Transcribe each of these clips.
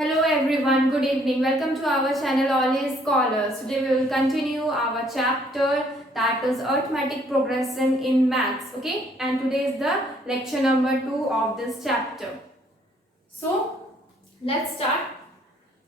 Hello everyone, good evening. Welcome to our channel All is Scholars. Today we will continue our chapter that is arithmetic progression in maths. Okay, and today is the lecture number 2 of this chapter. So let's start.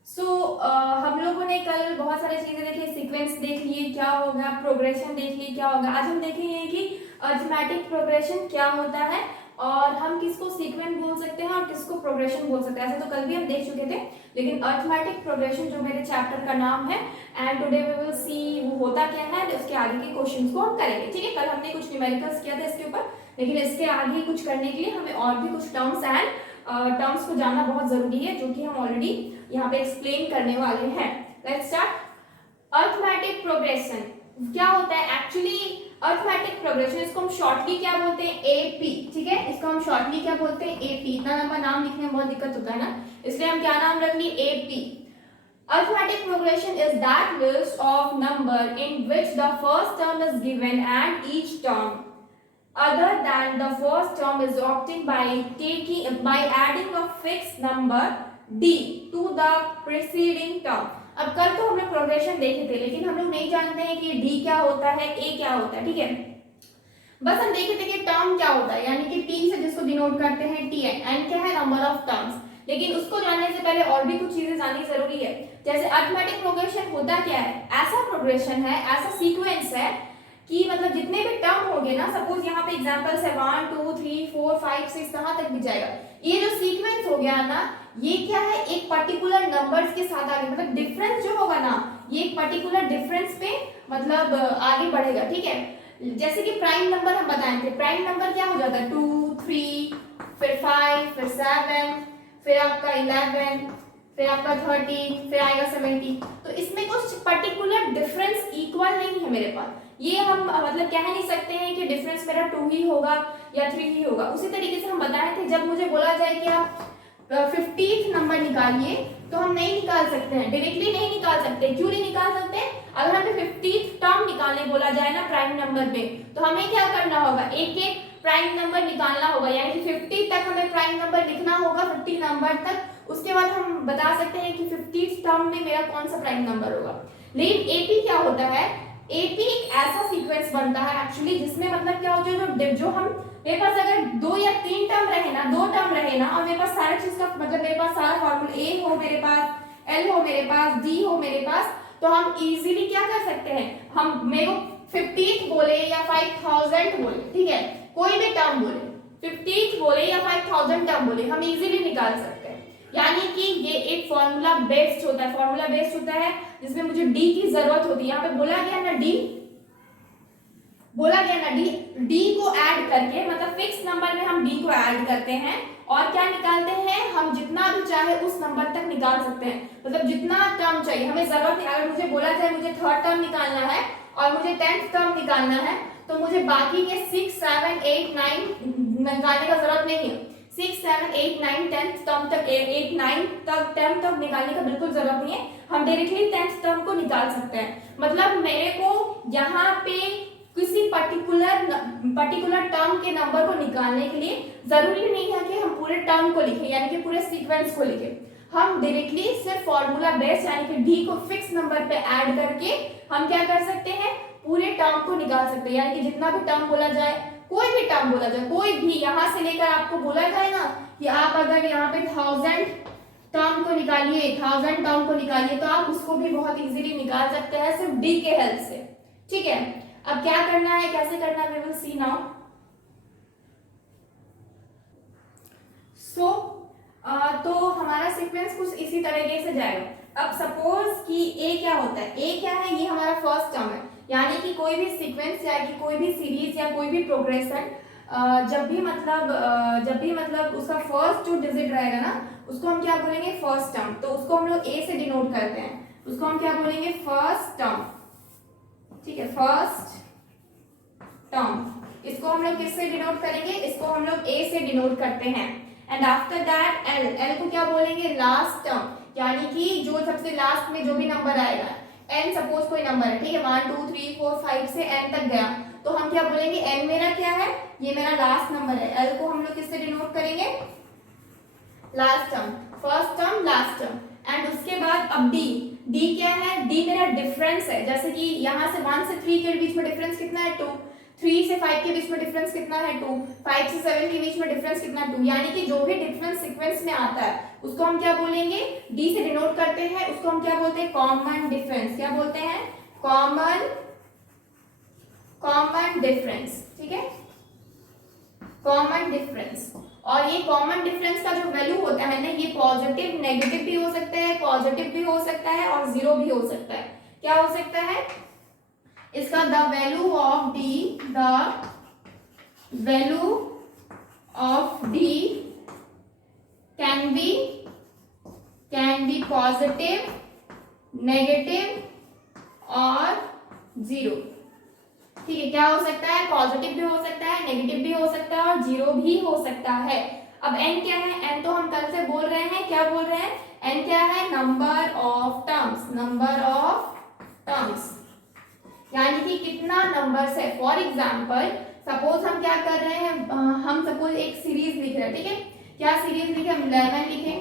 हम लोगों ने कल बहुत सारी चीजें देखी, sequence देख लिए क्या होगा, प्रोग्रेशन देख लिए क्या होगा. आज हम देखेंगे कि अरिथमेटिक प्रोग्रेशन क्या होता है और हम किसको सीक्वेंस बोल सकते हैं और किसको प्रोग्रेशन बोल सकते हैं. ऐसे तो कल भी हम देख चुके थे, लेकिन अरिथमेटिक प्रोग्रेशन जो मेरे चैप्टर का नाम है and today we will see वो होता क्या है, उसके आगे के क्वेश्चंस को हम करेंगे. ठीक है, कल हमने कुछ न्यूमेरिकल्स किया था इसके ऊपर, लेकिन इसके आगे कुछ करने के लिए हमें और भी कुछ टर्म्स एंड टर्म्स को जानना बहुत जरूरी है, जो कि हम ऑलरेडी यहाँ पे एक्सप्लेन करने वाले हैं. Let's start. अरिथमेटिक प्रोग्रेशन क्या होता है एक्चुअली? अरिथमेटिक प्रोग्रेशन, इसको हम शॉर्टली क्या बोलते हैं? एपी. ठीक है, इसको हम शॉर्टली क्या बोलते हैं? एपी. इतना लंबा नाम लिखने में बहुत दिक्कत होता है ना, इसलिए हम क्या नाम रख लिए? AP. Arithmetic progression is that list of number in which the first term is given and each term other than the first term is obtained by adding a fixed number d to the preceding term. अब कल तो हमने progression देखे थे, लेकिन हम लोग नहीं जानते हैं कि d क्या होता है, a क्या होता है. ठीक है, बस हम देखे थे कि टर्म क्या होता है, यानी कि t से जिसको डिनोट करते हैं tn, n क्या है? Number of terms. लेकिन उसको जानने से पहले और भी कुछ चीजें जाननी जरूरी है. जैसे अरिथमेटिक प्रोग्रेशन होता क्या है? ऐसा प्रोग्रेशन है, ऐसा सीक्वेंस है कि मतलब जितने भी टर्म होंगे ना, सपोज यहाँ पे एग्जांपल्स है 1 2 3 4 5 6 कहां तक भी जाएगा. ये जो सीक्वेंस हो गया ना, ये क्या है? एक पर्टिकुलर नंबर्स के साथ आगे, मतलब डिफरेंस जो होगा ना, ये एक पर्टिकुलर डिफरेंस पे मतलब आगे बढ़ेगा. ठीक है, जैसे कि प्राइम नंबर हम बताए थे, प्राइम नंबर क्या हो जाता है? 2 3 फिर 5 फिर 7 फिर आपका 11 फिर आपका 13 फिर आएगा 70. तो इसमें कुछ पर्टिकुलर डिफरेंस इक्वल नहीं है मेरे पास. ये हम मतलब कह नहीं सकते हैं कि डिफरेंस मेरा 2 ही होगा या 3 ही होगा. उसी तरीके से हम बताए थे, जब मुझे बोला जाए कि आप 50th नंबर निकालिए, तो हम नहीं निकाल सकते हैं, डायरेक्टली नहीं निकाल सकते. क्यों नहीं निकाल सकते? अगर हमें 50th टर्म निकालने बोला जाए ना प्राइम नंबर पे, तो हमें क्या करना होगा? एक एक प्राइम नंबर निकालना होगा, यानी कि 50 तक हमें प्राइम नंबर लिखना होगा, 50 नंबर तक. उसके बाद हम बता सकते हैं कि 50th टर्म में मेरा कौन सा प्राइम नंबर होगा. लेकिन एपी क्या होता है? एपी एक ऐसा सीक्वेंस बनता है एक्चुअली, जिसमें मतलब क्या होता है, जो हम मेरे पास अगर 2 या 3 टर्म रहे ना, 2 टर्म रहे ना, और मेरे पास सारा चीज का मतलब मेरे पास सारा फॉर्मूला ए हो मेरे पास, एल हो मेरे पास, डी हो मेरे पास, तो हम इजीली क्या कर सकते हैं? हम मेरे को 50th बोले या 5000 बोले, ठीक है, कोई भी टर्म बोले, 50th बोले या 5000 टर्म बोले, हम इजीली निकाल सकते हैं. यानी कि ये एक फॉर्मूला बेस्ड होता है. फॉर्मूला बेस्ड होता है जिसमें मुझे डी की जरूरत होती है. यहाँ पे बोला गया ना डी, डी को ऐड करके, मतलब फिक्स नंबर में हम डी को ऐड करते हैं और क्या निकालते हैं? हम जितना भी चाहे उस नंबर तक निकाल सकते हैं. मतलब जितना टर्म चाहिए, हमें जरूरत नहीं. अगर मुझे बोला जाए मुझे 3rd टर्म निकालना है और मुझे 10th टर्म निकालना है, तो मुझे बाकी के 6 7 8 9 निकालने का जरूरत नहीं है. 6 7 8 9 10th टर्म तक, 8 9 तक 10th तक निकालने का बिल्कुल जरूरत नहीं है. हम डायरेक्टली 10th टर्म को निकाल सकते हैं. मतलब मेरे को यहाँ पे किसी पर्टिकुलर टर्म के नंबर को निकालने के लिए जरूरी नहीं है कि हम पूरे टर्म को लिखें, यानी कि पूरे सीक्वेंस को लिखें. हम डायरेक्टली सिर्फ फॉर्मूला बेस्ड, यानी कि डी को फिक्स नंबर पे ऐड करके हम क्या कर सकते हैं? पूरे टर्म को निकाल सकते हैं. यानी कि जितना भी टर्म बोला जाए, कोई भी टर्म बोला जाए, कोई भी यहाँ से लेकर आपको बोला जाए ना कि आप अगर यहाँ पे 1000 टर्म को निकालिए, 1000 टर्म को निकालिए, तो आप उसको भी बहुत इजीली निकाल सकते हैं सिर्फ डी के हेल्प से. ठीक है, अब क्या करना है, कैसे करना है, वी विल सी नाउ. तो हमारा सीक्वेंस कुछ इसी तरीके से जाएगा. अब सपोज कि ए क्या होता है? ए क्या है? ये हमारा फर्स्ट टर्म है. यानी कि कोई भी सीक्वेंस या कि कोई भी सीरीज या कोई भी प्रोग्रेशन जब भी मतलब उसका फर्स्ट जो डिजिट रहेगा ना, उसको हम क्या बोलेंगे? First term. तो उसको हम लोग ए से डिनोट करते हैं. उसको हम क्या बोलेंगे? First term. ठीक है, फर्स्ट टर्म. इसको हम लोग किससे डिनोट करेंगे? इसको हम लोग ए से डिनोट करते हैं. And after that L. L को क्या बोलेंगे? Last term. यानी कि जो सबसे लास्ट में जो भी नंबर आएगा, एन सपोज कोई नंबर है, ठीक है, 1 2 3 4 5 से एन तक गया, तो हम क्या बोलेंगे? एन मेरा क्या है? ये मेरा लास्ट नंबर है. एल को हम लोग किससे डिनोट करेंगे? Last term, first term last term, and उसके बाद अब डी, डी क्या है, डी मेरा डिफरेंस है, जैसे कि यहाँ से 1 से 3 के बीच में डिफरेंस कितना है 2, 3 से 5 के बीच में डिफरेंस कितना है 2, 5 से 7 के बीच में डिफरेंस कितना है 2, यानी कि जो भी डिफरेंस सीक्वेंस में आता है उसको हम क्या बोलेंगे, डी से डिनोट करते हैं, उसको हम क्या बोलते हैं, कॉमन डिफरेंस, क्या बोलते हैं, कॉमन डिफरेंस, ठीक है, कॉमन डिफरेंस। और ये कॉमन डिफरेंस का जो वैल्यू होता है ना, ये पॉजिटिव नेगेटिव भी हो सकता है, पॉजिटिव भी हो सकता है और जीरो भी हो सकता है। क्या हो सकता है इसका, the value of D, the value of D can be positive, negative और जीरो, ठीक है। क्या हो सकता है, पॉजिटिव भी हो सकता है, नेगेटिव भी हो सकता है और जीरो भी हो सकता है। अब n क्या है, n तो हम कल से बोल रहे हैं, क्या बोल रहे हैं, n क्या है, number of terms, number of terms, यानी कि कितना नंबर्स है। फॉर एग्जांपल सपोज हम क्या कर रहे हैं, हम सपोज एक सीरीज लिख रहे हैं, ठीक है, क्या सीरीज लिखे, हम 11 लिखे,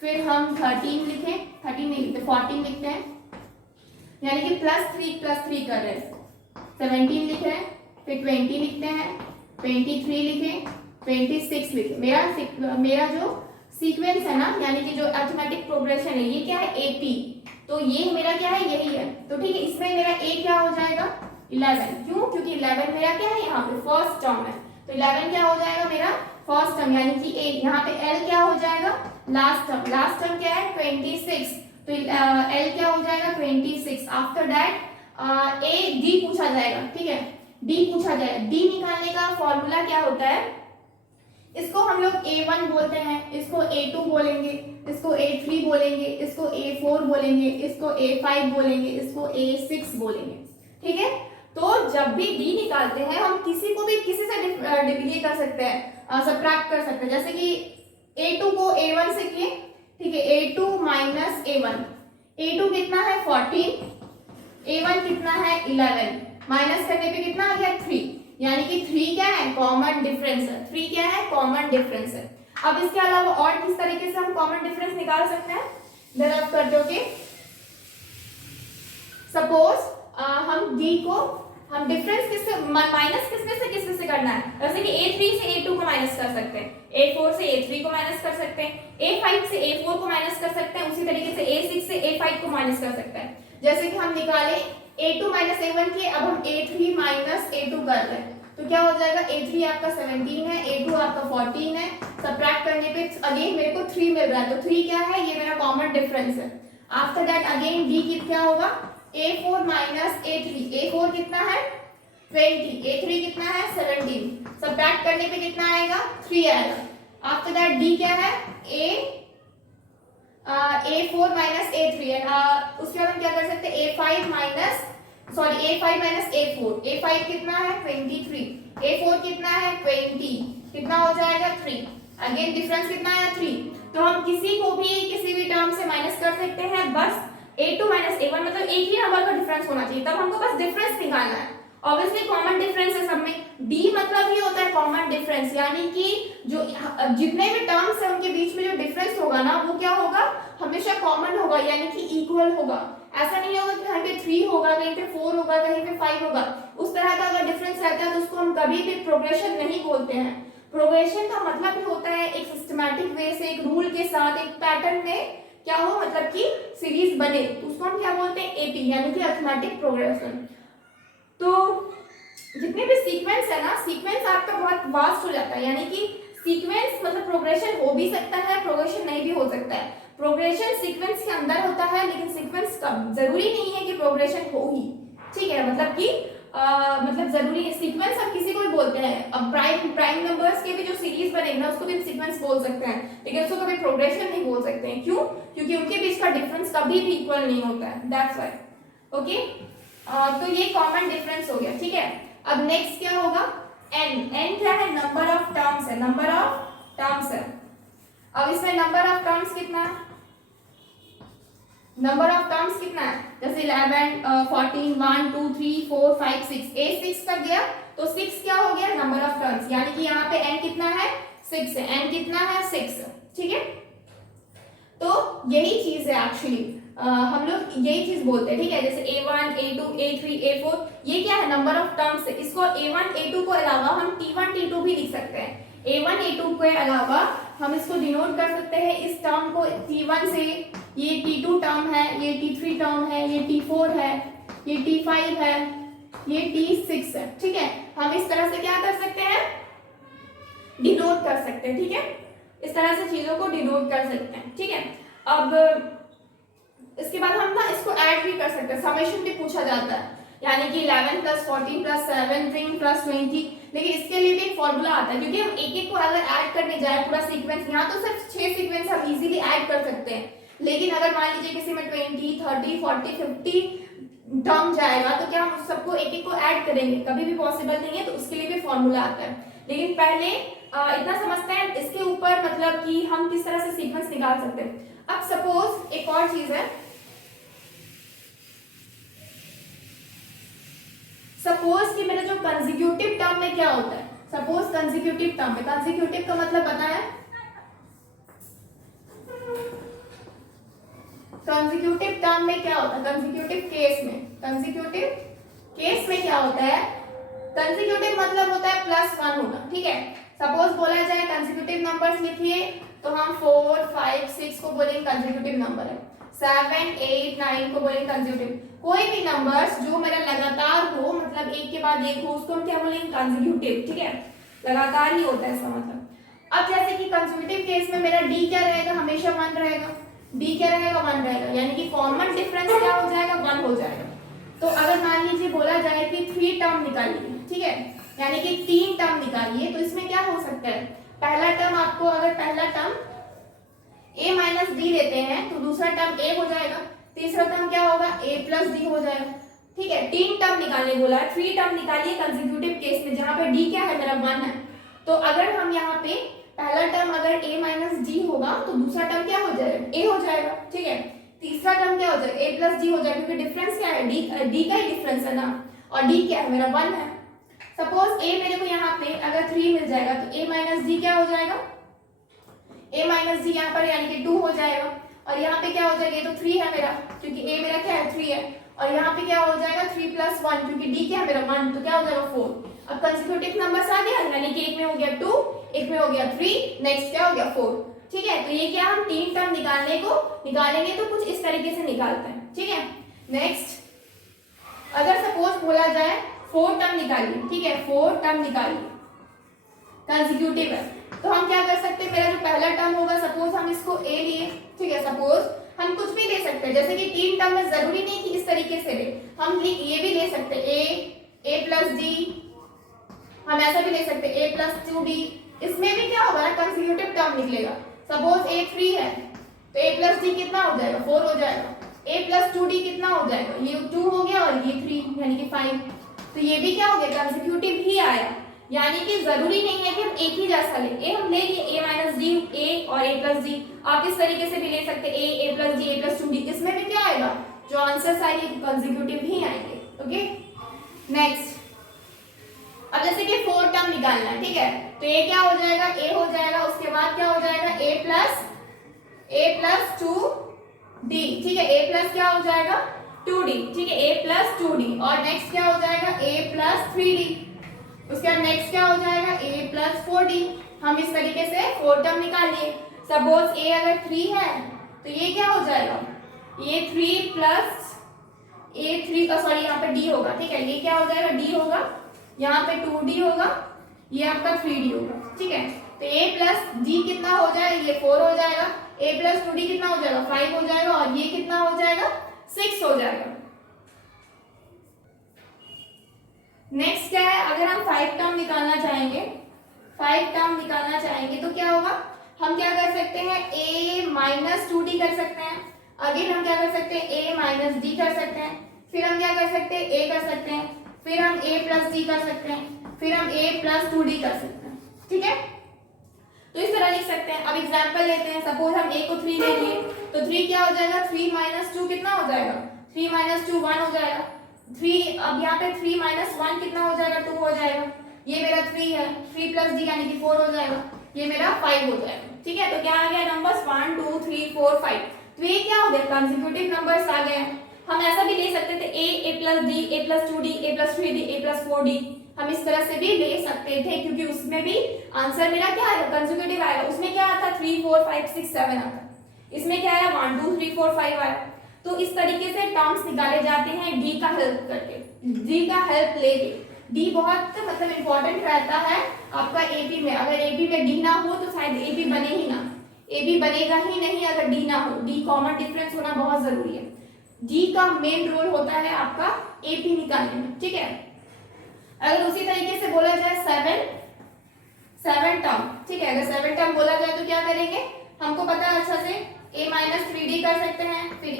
फिर हम 13 लिखे, 13 नहीं लिखते 14 लिखते हैं, यानी कि +3 कर रहे हैं, 17 लिख रहे हैं, फिर 20 लिखते हैं, 23 लिखे, 26 लिखे। मेरा जो सीक्वेंस है ना, यानी कि जो अरिथमेटिक प्रोग्रेशन है, ये क्या है, AP, तो ये मेरा क्या है, यही है, तो ठीक है, इसमें मेरा A क्या हो जाएगा, 11, क्यों, क्योंकि 11 मेरा क्या है, यहाँ पे फर्स्ट टर्म है, तो 11 क्या हो जाएगा मेरा फर्स्ट टर्म, यानी कि A, यहाँ पे L क्या हो जाएगा, लास्ट टर्म, लास्ट टर्म क्या है 26, तो L क्या हो जाएगा 26। आफ्टर दैट डी पूछा जाएगा, ठीक है, डी पूछा जाएगा, डी निकालने का फॉर्मूला क्या होता है, इसको हम लोग A1 बोलते हैं, इसको A2 बोलेंगे, इसको A3 बोलेंगे, इसको A4 बोलेंगे, इसको A5 बोलेंगे, इसको A6 बोलेंगे, ठीक है। तो जब भी डी निकालते हैं हम किसी को भी किसी से डिवाइड कर सकते हैं, सबट्रैक्ट कर सकते हैं, जैसे कि A2 को A1 से किए, ठीक है, A2 माइनस A1, A2 कितना है 14, A1 कितना है 11, माइनस करने पे कितना आ गया 3, यानी कि 3 क्या है, कॉमन डिफरेंस है, 3 क्या है, कॉमन डिफरेंस है। अब इसके अलावा और किस तरीके से हम कॉमन डिफरेंस निकाल सकते हैं, देन आप कर दोगे, सपोज हम डी को हम डिफरेंस किससे माइनस किसमें से करना है, जैसे कि A3 से A2 को माइनस कर सकते हैं, A4 से A3 को माइनस कर सकते हैं, A5 से A4 को माइनस कर सकते हैं, उसी तरीके से A6 से A5 को माइनस कर सकते हैं। जैसे कि हम निकाले A2 माइनस A1 किए, अब हम A3 माइनस A2 कर रहे हैं, तो क्या हो जाएगा, A3 आपका 17 है, A2 आपका 14 है, सबट्रैक्ट करने पे अगेन मेरे को 3 मिल रहा है, तो 3 क्या है, ये मेरा कॉमन डिफरेंस है। आफ्टर दैट अगेन डी की क्या होगा, A4 माइनस A3, A4 कितना है 20, A3 कितना है 17, सबट्रैक्ट करने पे कितना आएगा 3 आएगा। आफ्टर दैट डी क्या है, A4 माइनस A3 एंड उसके बाद हम क्या कर सकते हैं, A5 माइनस A4, A5 कितना है 23, A4 कितना है 20, कितना हो जाएगा 3, अगेन डिफरेंस कितना है 3, तो हम किसी को भी किसी भी टर्म से माइनस कर सकते हैं, बस A2 माइनस A1 मतलब एक ही नंबर का डिफरेंस होना चाहिए, तब हमको बस डिफरेंस निकालना है। ऑब्वियसली कॉमन डिफरेंस है सब में, डी मतलब ही होता है कॉमन डिफरेंस, यानी कि जो जितने भी टर्म्स है उनके बीच में जो डिफरेंस होगा ना, वो क्या होगा, हमेशा कॉमन होगा, यानी कि इक्वल होगा। ऐसा नहीं होगा कि कहीं पे 3 होगा, कहीं पे 4 होगा, कहीं पे 5 होगा, उस तरह का अगर डिफरेंस रहता है तो उसको हम कभी भी प्रोग्रेशन नहीं बोलते हैं। प्रोग्रेशन का मतलब ही होता है एक सिस्टमैटिक वे से, एक रूल के साथ, एक पैटर्न में क्या हो, मतलब कि सीरीज बने, तो उसको हम क्या बोलते हैं एपी, यानी कि अरिथमेटिक प्रोग्रेशन। तो जितने भी सीक्वेंस है ना, सीक्वेंस आपका बहुत वास्ट हो जाता है, यानी कि सीक्वेंस मतलब प्रोग्रेशन हो भी सकता है, प्रोग्रेशन नहीं भी हो सकता है। प्रोग्रेशन सीक्वेंस के अंदर होता है, लेकिन सीक्वेंस का जरूरी नहीं है कि प्रोग्रेशन हो ही, ठीक है, मतलब कि मतलब जरूरी है, सीक्वेंस हम किसी को भी बोलते हैं। अब प्राइम नंबर्स के भी जो सीरीज बनेगी ना, उसको भी हम सीक्वेंस बोल सकते हैं, लेकिन उसको कभी प्रोग्रेशन नहीं बोल सकते हैं। क्यों? क्योंकि उनके बीच का डिफरेंस कभी भी इक्वल नहीं होता है, दैट्स व्हाई। ओके, तो ये कॉमन डिफरेंस हो गया, ठीक है। अब नेक्स्ट क्या होगा, n क्या है, नंबर ऑफ टर्म्स है, नंबर ऑफ टर्म्स है। अब इसमें नंबर ऑफ टर्म्स कितना है, नंबर ऑफ टर्म्स कितना है, जैसे 11 14 1 2 3 4 5 6, A6 तक गया तो 6 क्या हो गया, नंबर ऑफ टर्म्स, यानी कि यहाँ पे n कितना है 6 है, n कितना है 6, ठीक है। तो यही चीज है एक्चुअली, हम लोग यही चीज बोलते हैं, ठीक है। जैसे A1, A2, A3, A4, ये क्या है, नंबर ऑफ टर्म्स है। इसको A1, A2 को अलावा हम T1, T2 भी लिख सकते हैं। A1, A2 के अलावा हम इसको डिनोट कर सकते हैं इस टर्म को T1 से, ये T2 टर्म है, ये T3 टर्म है, ये T4 है, ये T5 है, ये T6 है, ठीक है। हम इस तरह से क्या कर सकते हैं, डिनोट कर सकते हैं, ठीक है। इस तरह से चीजों को डिनोट कर सकते हैं, ठीक है। अब इसके बाद हम ना इसको ऐड भी कर सकते हैं, समेशन भी पूछा जाता है, यानी कि 11 + 14 + 17 + 20, लेकिन इसके लिए भी एक फॉर्मूला आता है, क्योंकि हम एक एक को अगर ऐड करने जाए पूरा सीक्वेंस, यहाँ तो सिर्फ 6 सीक्वेंस हम इजीली ऐड कर सकते हैं, लेकिन अगर मान लीजिए किसी में 20, 30, 40, 50 टर्म जाएगा तो क्या हम सबको एक एक को ऐड करेंगे, कभी भी पॉसिबल नहीं है। तो उसके लिए भी फॉर्मूला आता है, लेकिन पहले इतना समझते हैं इसके ऊपर, मतलब कि हम किस तरह से सीक्वेंस निकाल सकते हैं। अब सपोज एक और चीज है, सपोज कि मेरा जो कंसेक्यूटिव टर्म में क्या होता है, सपोज कंसेक्यूटिव टर्म में, कंसेक्यूटिव का मतलब पता है, कंसेक्यूटिव टर्म में क्या होता है, कंसेक्यूटिव केस में, कंसेक्यूटिव केस में क्या होता है, कंसेक्यूटिव मतलब होता है +1 होना, ठीक है। सपोज बोला जाए कंसेक्यूटिव नंबर्स लिखिए, तो हम 4, 5, 6 को बोलेंगे कंसेक्यूटिव नंबर है, 7, 8, 9 को बोलेंगे कंसेक्यूटिव। कोई भी नंबर्स जो मेरा लगातार हो, मतलब एक के बाद एक हो, उसको हम क्या बोलेंगे, कंसेक्यूटिव, ठीक है, लगातार ही होता है इसका मतलब। अब जैसे कि कंसेक्यूटिव केस में मेरा डी क्या रहेगा, हमेशा 1 रहेगा, डी क्या रहेगा, 1 रहेगा, यानी कि कॉमन डिफरेंस क्या हो जाएगा, 1 हो जाएगा। तो अगर मान लीजिए बोला जाए कि 3 टर्म निकालिए, ठीक है, यानी कि 3 टर्म निकालिए, तो इसमें क्या हो सकता है, पहला टर्म आपको, अगर पहला टर्म a - d लेते हैं तो दूसरा टर्म a हो जाएगा, तीसरा टर्म क्या होगा, a + d हो जाएगा, ठीक है। 3 टर्म निकालने बोला है, 3 टर्म निकालिए कंसेक्यूटिव केस में, जहां पे d क्या है, मेरा 1 है। तो अगर हम यहाँ पे पहला टर्म अगर a - d होगा तो दूसरा टर्म क्या हो जाएगा, a हो जाएगा, ठीक है। तीसरा टर्म क्या हो जाएगा, a + d हो जाएगा, क्योंकि डिफरेंस क्या है, d का ही डिफरेंस है ना, और d क्या है, मेरा 1 है। सपोज a मेरे को यहाँ पे अगर 3 मिल जाएगा तो a - d क्या हो जाएगा, a - d यहाँ पर यानी कि 2 हो जाएगा, और यहाँ पे क्या हो जाएगा, ये तो 3 है मेरा, क्योंकि a मेरा क्या है, 3 है, और यहाँ पे क्या हो जाएगा 3 + 1, क्योंकि d क्या है मेरा 1, तो क्या हो जाएगा 4। अब कंसेक्यूटिव नंबर्स आ गया, यानी कि एक में हो गया 2, एक में हो गया 3, नेक्स्ट क्या हो गया 4, ठीक है। तो ये क्या, हम 3 टर्म निकालेंगे तो कुछ इस तरीके से निकालते हैं, ठीक है। नेक्स्ट अगर सपोज बोला जाए 4 टर्म निकालिए, ठीक है, 4 टर्म निकालिए, कंसेक्यूटिव है, तो हम क्या कर सकते हैं, मेरा जो पहला टर्म होगा, सपोज हम इसको a लिए, ठीक है, सपोज हम कुछ भी ले सकते हैं, जैसे कि 3 टर्म में जरूरी नहीं कि इस तरीके से ले, हम ये भी ले सकते हैं a + d, हम ऐसा भी ले सकते हैं a + 2d, इसमें भी क्या होगा ना, कंसेक्यूटिव टर्म निकलेगा। सपोज a 3 है तो a + d कितना हो जाएगा, 4 हो जाएगा, a + 2d कितना हो जाएगा, ये 2 हो गया और ये 3 यानी कि 5, तो ये भी क्या हो गया, कंसेक्यूटिव ही आया। यानी कि जरूरी नहीं है कि हम एक ही जैसा लें, ए हम ले लिए a - d, a और a + d, आप इस तरीके से भी ले सकते हैं a + d, a + 2d, इसमें भी क्या आएगा, जो आंसर्स आएंगे कंसेक्यूटिव ही आएंगे, ओके। नेक्स्ट अब जैसे कि 4 टर्म निकालना है, ठीक है, तो ये क्या हो जाएगा, a हो जाएगा, उसके बाद क्या हो जाएगा a + 2d, ठीक है, a+ क्या हो जाएगा 2d, ठीक है, a + 2d, और नेक्स्ट क्या हो जाएगा a + 3d, उसके बाद नेक्स्ट क्या हो जाएगा a + 4d। हम इस तरीके से 4 टर्म निकाल लिए। सपोज a अगर 3 है तो ये क्या हो जाएगा, ये 3 + a 3 सॉरी यहाँ पे d होगा, ठीक है, ये क्या हो जाएगा d होगा, यहाँ पे 2d होगा, ये आपका 3d होगा, ठीक है। तो a + d कितना हो जाएगा, ये 4 हो जाएगा, a + 2d कितना हो जाएगा 5 हो जाएगा, और ये कितना हो जाएगा 6 हो जाएगा। नेक्स्ट क्या है, अगर हम 5 टर्म निकालना चाहेंगे, 5 टर्म निकालना चाहेंगे तो क्या होगा, हम क्या कर सकते हैं a - 2d कर सकते हैं, अगेन हम क्या कर सकते हैं a - d कर सकते हैं, फिर हम क्या कर सकते हैं a कर सकते हैं, फिर हम a + d कर सकते हैं, फिर हम a + 2d कर सकते हैं, ठीक है। तो इस तरह लिख सकते हैं। अब एग्जांपल लेते हैं, सपोज हम a को 3 ले लिए, तो 3 क्या हो जाएगा, 3 - 2 कितना हो जाएगा, 3 - 2 1 हो जाएगा, 3 अब यहाँ पे 3 - 1 कितना हो जाएगा 2 हो जाएगा, ये मेरा 3 है, 3 + d यानी कि 4 हो जाएगा, ये मेरा 5 हो जाएगा, ठीक है। तो क्या आ गया नंबर्स 1 2 3 4 5। तो ये क्या हो गया, कंसेक्यूटिव नंबर्स आ गए। हम ऐसा भी ले सकते थे a plus D, a plus 2d, a plus 3d, a plus 4d, हम इस तरह से भी ले सकते थे, क्योंकि उसमें भी आंसर मेरा क्या आएगा, कंसेक्यूटिव आएगा। उसमें क्या आता 3 4 5 6 7 आता, इसमें क्या आया 1 2 3 4 5 आया। तो इस तरीके से टर्म्स निकाले जाते हैं डी का हेल्प करके, डी का हेल्प लेके। डी बहुत मतलब इंपॉर्टेंट रहता है आपका एपी में। अगर एपी में डी ना हो तो शायद एपी बने ही ना, एपी बनेगा ही नहीं अगर डी ना हो। डी कॉमन डिफरेंस होना बहुत जरूरी है। डी का मेन रोल होता है आपका एपी निकालने में, ठीक है। अगर उसी तरीके से बोला जाए सेवन टर्म, ठीक है, अगर 7 टर्म बोला जाए तो क्या करेंगे, हमको पता है अच्छा से a माइनस 3d कर सकते हैं, फिर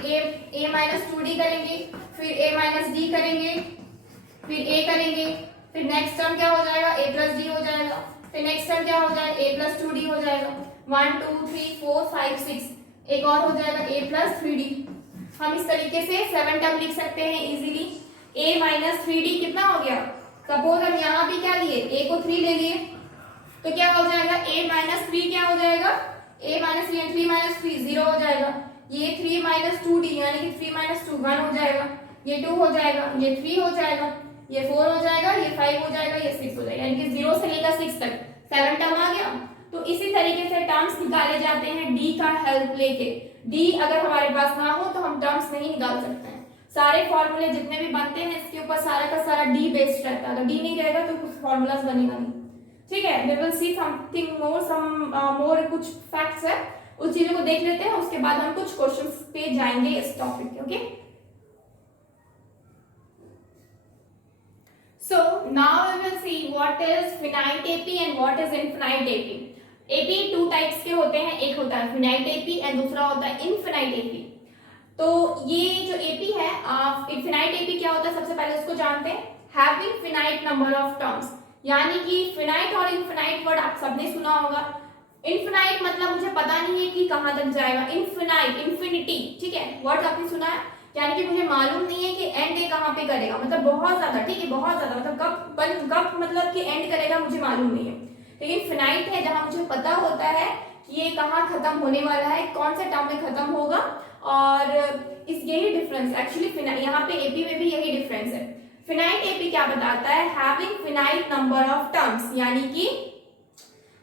a माइनस 2d करेंगे, फिर a माइनस d करेंगे, फिर a करेंगे, फिर नेक्स्ट टर्म क्या हो जाएगा a प्लस d हो जाएगा, फिर नेक्स्ट टर्म क्या हो जाएगा a प्लस 2d हो जाएगा, 1 2 3 4 5 6, एक और हो जाएगा a प्लस 3d। हम इस तरीके से 7 टर्म लिख सकते हैं इजीली। a माइनस 3d कितना हो गया, सपोज हम यहाँ भी क्या लिए, a को 3 ले लिए, तो क्या हो जाएगा a माइनस 3 क्या हो जाएगा, a माइनस 3 माइनस 3 0 हो जाएगा। ये 3 माइनस 2d यानी कि 3 माइनस 2 1 हो जाएगा, ये 2 हो जाएगा, ये 3 हो जाएगा, ये 4 हो जाएगा, ये 5 हो जाएगा, ये 6 हो जाएगा, यानी कि 0 से लेकर 6 तक 7 टर्म आ गया। तो इसी तरीके से टर्म्स निकाले जाते हैं डी का हेल्प लेके। डी अगर हमारे पास ना हो तो हम टर्म्स नहीं निकाल सकते हैं। सारे फॉर्मूले जितने भी बनते हैं इसके ऊपर सारा का सारा डी बेस्ड रहता है। अगर डी नहीं रहेगा तो कुछ फॉर्मूलाज बनेगा नहीं, ठीक है। We will see something more कुछ फैक्ट्स है, उस चीजों को देख लेते हैं, उसके बाद हम कुछ क्वेश्चंस पे जाएंगे इस टॉपिक के, okay. So now we will see what is finite AP and what is infinite AP. AP 2 types के होते हैं, एक होता है फिनाइट एपी एंड दूसरा होता है इनफिनाइट एपी। तो ये जो एपी है, इनफिनाइट एपी क्या होता है, सबसे पहले उसको जानते हैं। Having finite number of terms, यानी कि फिनाइट और इनफिनाइट वर्ड आप सबने सुना होगा। इनफिनाइट मतलब मुझे पता नहीं है कि कहां तक जाएगा, इनफिनाइट इन्फिनिटी, ठीक है, वर्ड आपने सुना है, यानी कि मुझे मालूम नहीं है कि एंड ये कहां पे करेगा, मतलब बहुत ज्यादा, ठीक है, बहुत ज्यादा, मतलब कब मतलब कि एंड करेगा मुझे मालूम नहीं है। लेकिन फिनाइट है जहां मुझे पता होता है कि ये कहां खत्म होने वाला है, कौन से टर्म में खत्म होगा, और इस यही डिफरेंस एक्चुअली यहाँ पे एपी में भी यही डिफरेंस है। फिनाइट एपी क्या बताता है, having finite number of terms, यानी कि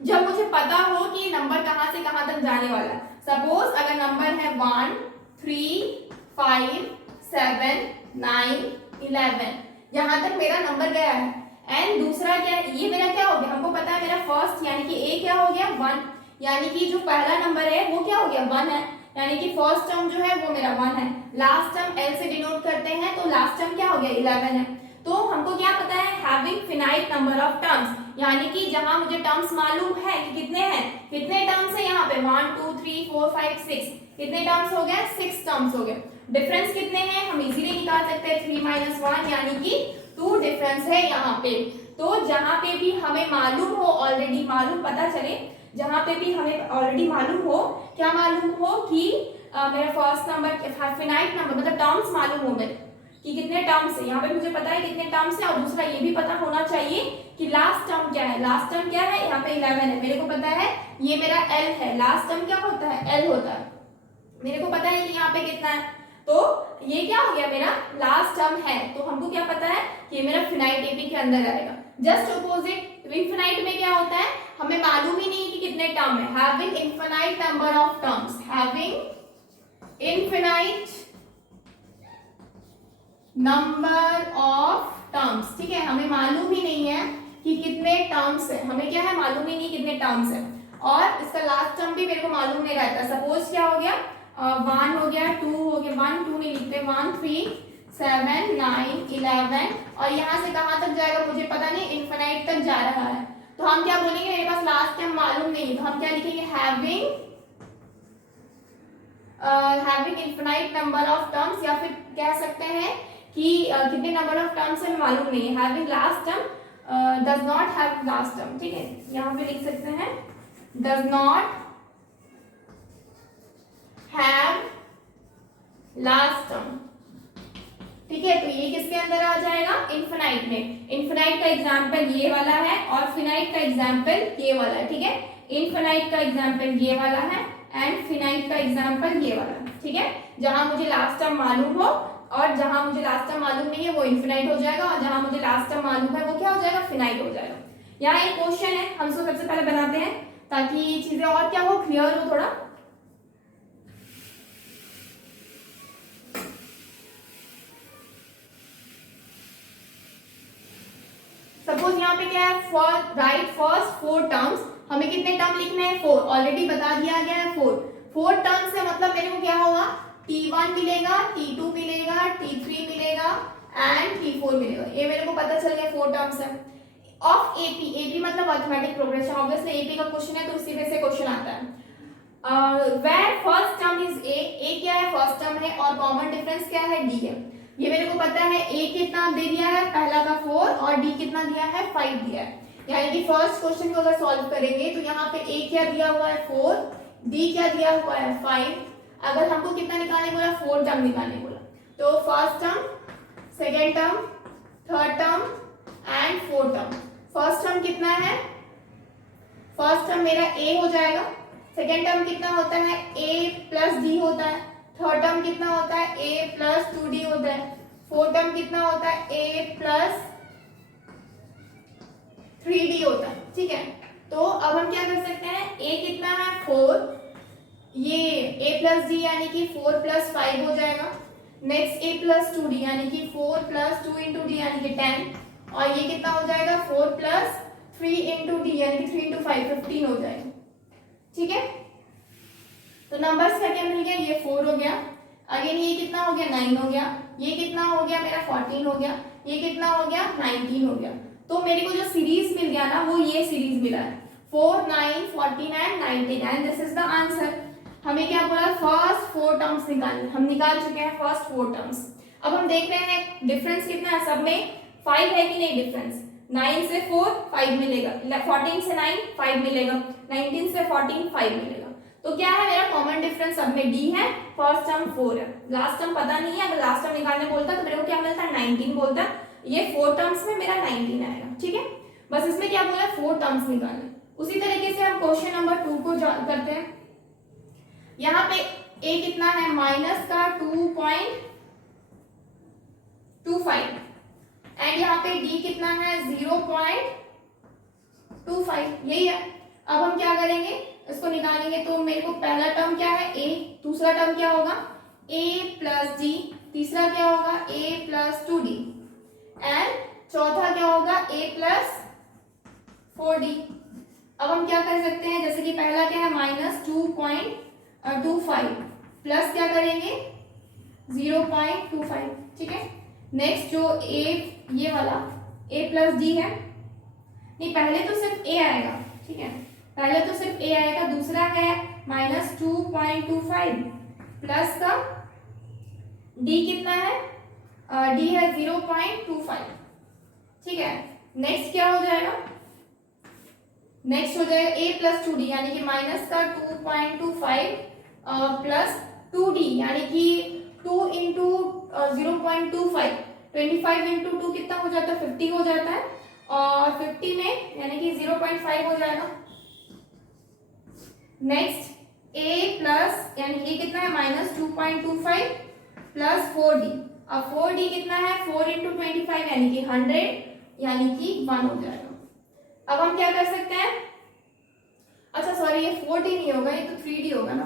जब मुझे पता हो कि नंबर कहां से कहां तक जाने वाला है। सपोज अगर नंबर है 1 3 5 7 9 11, यहां तक मेरा नंबर गया है। एंड दूसरा क्या है, ये मेरा क्या हो गया, हमको पता है मेरा फर्स्ट यानी कि ए क्या हो गया 1, यानी कि जो पहला नंबर है वो क्या हो गया 1 है, यानी कि फर्स्ट टर्म जो है वो मेरा 1 है। लास्ट टर्म एल से डिनोट करते हैं, तो लास्ट टर्म क्या हो गया 11 है। तो हमको क्या पता है, having finite number of terms, यानी कि जहां मुझे टर्म्स मालूम है कि कितने हैं, कितने टर्म्स है यहाँ पे 1 2 3 4 5 6, कितने टर्म्स हो गए 6 टर्म्स हो गए। डिफरेंस कितने हैं हम इजीली निकाल सकते हैं, 3 - 1 यानी कि 2 डिफरेंस है यहाँ पे। तो जहां पे भी हमें मालूम हो, ऑलरेडी मालूम पता चले, जहां पे भी हमें ऑलरेडी मालूम हो, क्या मालूम हो कि मेरा फर्स्ट नंबर फिनाइट नंबर मतलब टर्म्स मालूम हो मेरे कि कितने टर्म्स है, यहाँ पे मुझे पता है कितने टर्म्स है, और दूसरा ये भी पता होना चाहिए कि लास्ट टर्म क्या है। लास्ट टर्म क्या है, यहाँ पे 11 है, मेरे को पता है ये मेरा L है, लास्ट टर्म क्या होता है L होता है, मेरे को पता है कि यहाँ पे कितना है, तो ये क्या हो गया मेरा लास्ट टर्म है। तो हमको क्या पता है कि ये मेरा फिनाइट एपी के अंदर आएगा। जस्ट अपोजिट इनफिनाइट में क्या होता है, हमें मालूम ही नहीं कि कितने टर्म है। Having infinite number of terms, having infinite number of terms, ठीक है, हमें मालूम ही नहीं है कि कितने टर्म्स है, हमें क्या है मालूम ही नहीं कितने टर्म्स है, और इसका लास्ट टर्म भी मेरे को मालूम नहीं रहता। सपोज क्या हो गया 1 हो गया, 2 हो गया, 1 2 नहीं लिखते, 1 3 7 9 11, और यहाँ से कहाँ तक जाएगा मुझे पता नहीं, इनफिनाइट तक जा रहा है। तो हम क्या बोलेंगे, मेरे पास लास्ट टर्म मालूम नहीं है, तो हम क्या लिखेंगे, having infinite number of terms, या फिर कह सकते हैं कि कितने नंबर ऑफ टर्म्स हमें मालूम नहीं है। Having last term does not have last term, ठीक है, यहाँ पे लिख सकते हैं does not have last term, ठीक है। तो ये किसके अंदर आ जाएगा, इनफिनाइट में। इनफिनाइट का एग्जांपल ये वाला है और फिनाइट का एग्जांपल ये वाला है, ठीक है। इनफिनाइट का एग्जांपल ये वाला है एंड फिनाइट का एग्जाम्पल ये वाला, ठीक है। जहां मुझे लास्ट टर्म मालूम हो और जहां मुझे लास्ट टर्म मालूम नहीं है वो इनफिनाइट हो जाएगा, और जहां मुझे लास्ट टर्म मालूम है वो क्या हो जाएगा, फिनाइट हो जाएगा। यहाँ एक क्वेश्चन है, हम इसको सबसे पहले बनाते हैं ताकि चीजें और क्या हो, क्लियर हो थोड़ा। सपोज यहाँ पे क्या है, राइट फर्स्ट 4 टर्म्स। हमें कितने टर्म लिखने हैं, 4, ऑलरेडी बता दिया गया है 4 टर्म से मतलब मेरे को क्या होगा, T1 मिलेगा, T2 मिलेगा, T3 मिलेगा एंड T4 मिलेगा। ये मेरे को पता चल गया 4 टर्म्स है। ऑफ एपी मतलब अर्थमेटिक प्रोग्रेशन, ऑब्वियसली एपी का क्वेश्चन है तो उसी में से क्वेश्चन आता है। Where first term is a क्या है, फर्स्ट टर्म है, और कॉमन डिफरेंस क्या है, डी है। ये मेरे को पता है, ए कितना दे दिया है, पहला का 4, और डी कितना दिया है, 5 दिया है। यानी कि फर्स्ट क्वेश्चन को अगर सॉल्व करेंगे तो यहाँ पे ए क्या दिया हुआ है, 4, डी क्या दिया हुआ है, 5। अगर हमको कितना निकालने बोला, 4 टर्म निकालने बोला, तो first term, second term, third term and fourth term. First term कितना है, फर्स्ट टर्म मेरा ए हो जाएगा, सेकेंड टर्म कितना होता है, ए प्लस डी होता है, थर्ड टर्म कितना होता है, ए प्लस 2d होता है, फोर्थ टर्म कितना होता है, ए प्लस 3d होता है, ठीक है। तो अब हम क्या कर सकते हैं, ए कितना है, 4, ये a प्लस डी यानी कि 4 प्लस 5 हो जाएगा। नेक्स्ट a प्लस 2d यानी कि 4 प्लस 2 इंटू डी यानी कि 10, और ये कितना हो जाएगा, 4 प्लस 3 इंटू डी यानी कि 3 इंटू 5 15 हो जाएगा, ठीक है। तो नंबर्स क्या क्या मिल गया, ये 4 हो गया, अगेन ये कितना हो गया, 9 हो गया, ये कितना हो गया मेरा 14 हो गया, ये कितना हो गया 19 हो गया। तो मेरे को जो सीरीज मिल गया ना वो ये सीरीज मिला है, 4 9 14 and 19, and this is the answer. हमें क्या बोला, फर्स्ट 4 टर्म्स निकालने, हम निकाल चुके हैं फर्स्ट 4 टर्म्स। अब हम देख रहे हैं डिफरेंस कितना है, सब में 5 है कि नहीं डिफरेंस, 9 से 4 5 मिलेगा, 14 से 9 5 मिलेगा, 19 से 14 5 मिलेगा। तो क्या है मेरा कॉमन डिफरेंस, सब में डी है, फर्स्ट टर्म 4 है, लास्ट टर्म पता नहीं है, अगर लास्ट टर्म निकालने बोलता तो मेरे को क्या मिलता, 19 बोलता, ये 4 टर्म्स में मेरा 19 आएगा, ठीक है। बस इसमें क्या बोला, 4 टर्म्स निकालने। उसी तरीके से हम क्वेश्चन नंबर 2 को करते हैं। यहाँ पे a कितना है, माइनस का 2.25 एंड यहाँ पे d कितना है 0.25, यही है। अब हम क्या करेंगे, इसको निकालेंगे। तो मेरे को पहला टर्म क्या है, a, दूसरा टर्म क्या होगा, a प्लस d, तीसरा क्या होगा, a प्लस 2d एंड चौथा क्या होगा, a प्लस 4d। अब हम क्या कर सकते हैं, जैसे कि पहला क्या है माइनस 2.25 प्लस क्या करेंगे 0.25, ठीक है। नेक्स्ट जो a, ये वाला a प्लस d है, नहीं पहले तो सिर्फ a आएगा, ठीक है, पहले तो सिर्फ a आएगा। दूसरा है माइनस 2.25 प्लस का d कितना है, d है 0.25, ठीक है। नेक्स्ट क्या हो जाएगा, नेक्स्ट हो जाएगा a प्लस 2d यानी कि माइनस का 2.25 प्लस 2d यानी कि 2 इंटू 0.25, 25 इंटू 2 कितना हो जाता है, 50 हो जाता है, और 50 में यानी कि 0.5 हो जाएगा। नेक्स्ट a प्लस यानी a कितना है माइनस 2.25 प्लस 4d, अब 4d कितना है 4 इंटू 25 यानी कि 100 यानी कि 1 हो जाएगा। अब हम क्या कर सकते हैं, अच्छा सॉरी ये 4d नहीं होगा, ये तो 3d होगा ना,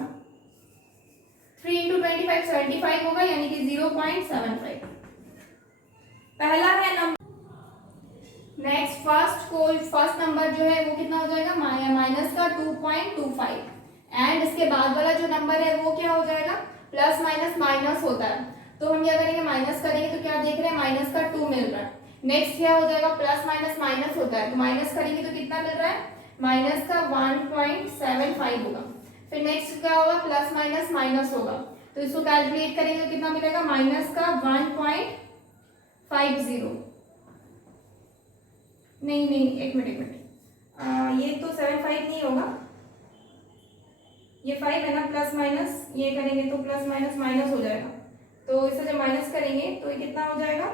3 इंटू 25 75 होगा यानी कि 0.75। पहला है नंबर। नेक्स्ट फर्स्ट नंबर जो है वो कितना हो जाएगा, माइनस का 2.25 एंड इसके बाद वाला जो नंबर है वो क्या हो जाएगा, प्लस माइनस माइनस होता है, तो हम क्या करेंगे माइनस करेंगे, तो क्या देख रहे हैं माइनस का 2 मिल रहा है। नेक्स्ट क्या हो जाएगा, प्लस माइनस माइनस होता है, तो माइनस करेंगे तो कितना मिल रहा है, माइनस का 1.75 होगा। फिर नेक्स्ट क्या होगा, प्लस माइनस माइनस होगा, तो इसको कैलकुलेट करेंगे तो कितना मिलेगा, माइनस का 1.50, नहीं एक मिनट ये तो 75 नहीं होगा, ये 5 है ना, प्लस माइनस ये करेंगे तो प्लस माइनस माइनस हो जाएगा, तो इसे जब माइनस करेंगे तो ये कितना हो जाएगा,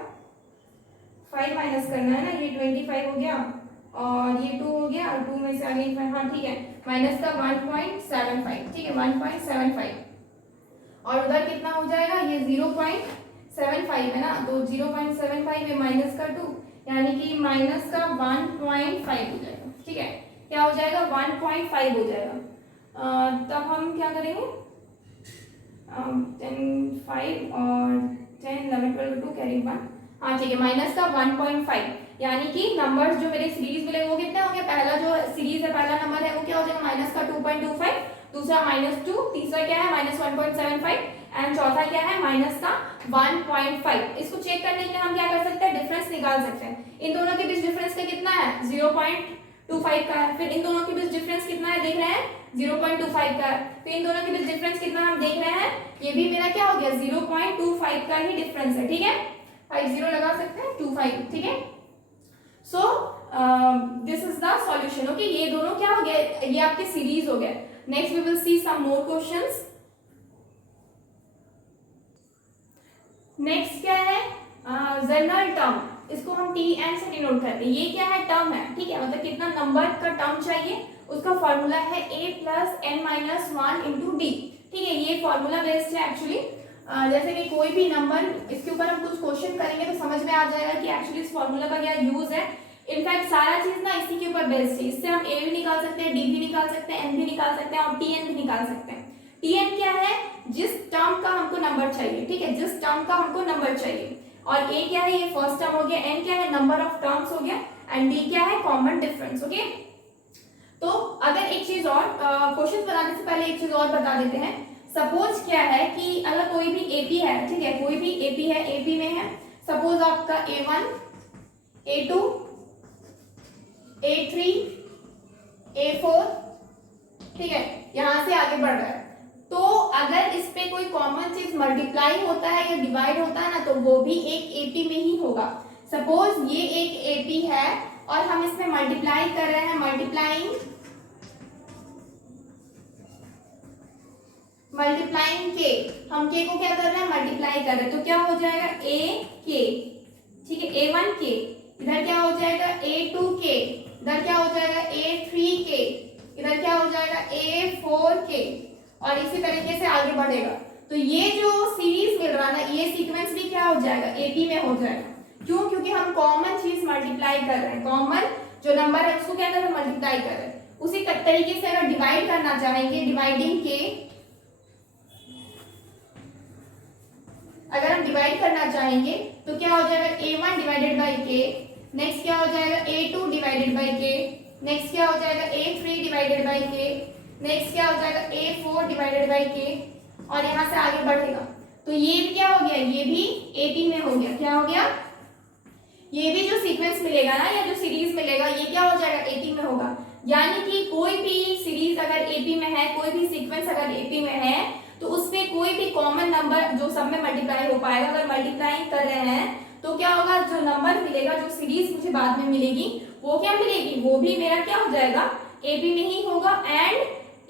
5 माइनस करना है ना, ये 25 हो गया और ये 2 हो गया, और 2 में से आगे 5, हाँ ठीक है। माइनस का 1.75, ठीक है 1.75, और उधर कितना हो जाएगा, ये 0.75 है ना, तो 0.75 है माइनस का 2, यानी कि माइनस का 1.5 हो जाएगा, ठीक है, क्या हो जाएगा 1.5 हो जाएगा। तब हम क्या करेंगे, 10 5 और 10 11 12 2 कैरी 1, हाँ ठीक है, माइनस का 1.5, यानी कि नंबर्स जो मेरे सीरीज मिले वो कितने हो गए, पहला जो सीरीज है पहला नंबर है वो क्या हो जाएगा माइनस का 2.25, दूसरा -2, तीसरा क्या है -1.75 एंड चौथा क्या है माइनस का 1.5। इसको चेक करने के लिए हम क्या कर सकते हैं, डिफरेंस निकाल सकते हैं। इन दोनों के बीच डिफरेंस का कितना है 0.25 का है, फिर इन दोनों के बीच डिफरेंस कितना है देख रहे हैं 0.25 का है, फिर इन दोनों के बीच डिफरेंस कितना हम देख रहे हैं, ये भी मेरा क्या हो गया 0.25 का ही डिफरेंस है, ठीक है, 50 लगा सकते हैं 25, ठीक है। So this is the solution, okay, ये दोनों क्या हो गए, ये आपके सीरीज हो गए। Next we will see some more questions. Next क्या है जनरल टर्म, इसको हम टी एन से डिनोट करते हैं। ये क्या है, टर्म है, ठीक है, मतलब कितना नंबर का टर्म चाहिए, उसका फॉर्मूला है a plus N minus 1 into D, ठीक है, ये फॉर्मूला बेस्ड है एक्चुअली। जैसे कि कोई भी नंबर, इसके ऊपर हम कुछ क्वेश्चन करेंगे तो समझ में आ जाएगा कि एक्चुअली इस फॉर्मूला का क्या यूज है। इनफैक्ट सारा चीज ना इसी के ऊपर बेस्ड है, इससे हम ए भी निकाल सकते हैं, डी भी निकाल सकते हैं, एन भी निकाल सकते हैं और टी एन भी निकाल सकते हैं। टी एन क्या है, जिस टर्म का हमको नंबर चाहिए, ठीक है, जिस टर्म का हमको नंबर चाहिए, और ए क्या है, ये फर्स्ट टर्म हो गया, एन क्या है नंबर ऑफ टर्म्स हो गया, एंड डी क्या है कॉमन डिफरेंस, ओके। तो अगर एक चीज और क्वेश्चन बनाने से पहले एक चीज और बता देते हैं। सपोज क्या है कि अगर कोई भी एपी है, ठीक है, कोई भी एपी है, एपी में है सपोज आपका A1 A2 A3 A4, ठीक है, यहां से आगे बढ़ रहा है, तो अगर इस पे कोई कॉमन चीज मल्टीप्लाई होता है या डिवाइड होता है ना, तो वो भी एक एपी में ही होगा। सपोज ये एक एपी है और हम इसमें मल्टीप्लाई कर रहे हैं, मल्टीप्लाइंग के, हम के को क्या कर रहे हैं मल्टीप्लाई कर रहे हैं, तो क्या हो जाएगा ए के, ठीक है, A1 के, इधर क्या हो जाएगा A2 के, इधर क्या हो जाएगा A3 के, इधर क्या हो जाएगा A4 के, और इसी तरीके से आगे बढ़ेगा। तो ये जो सीरीज मिल रहा है ना, ये सीक्वेंस भी क्या हो जाएगा एपी में हो जाएगा। क्यों, क्योंकि हम कॉमन चीज मल्टीप्लाई कर रहे हैं, कॉमन जो नंबर है उसको क्या कर रहे हैं मल्टीप्लाई कर रहे हैं। उसी तरीके से अगर डिवाइड करना चाहेंगे, डिवाइडिंग के, अगर हम डिवाइड करना चाहेंगे तो क्या हो जाएगा A1 डिवाइडेड बाई के, नेक्स्ट क्या हो जाएगा A2 डिवाइडेड बाई के, नेक्स्ट क्या हो जाएगा A3 डिवाइडेड बाई के, नेक्स्ट क्या हो जाएगा A4 डिवाइडेड बाई के, और यहां से आगे बढ़ेगा। तो ये भी क्या हो गया, ये भी AP में हो गया, क्या हो गया, ये भी जो सीक्वेंस मिलेगा ना या जो सीरीज मिलेगा ये क्या हो जाएगा AP में होगा। यानी कि कोई भी सीरीज अगर AP में है, कोई भी सीक्वेंस अगर AP में है, तो उसमें कोई भी कॉमन नंबर जो सब में मल्टीप्लाई हो पाएगा। अगर मल्टीप्लाई कर रहे हैं तो क्या होगा, जो नंबर मिलेगा, जो सीरीज मुझे बाद में मिलेगी वो क्या मिलेगी, वो भी मेरा क्या हो जाएगा एपी में ही होगा। एंड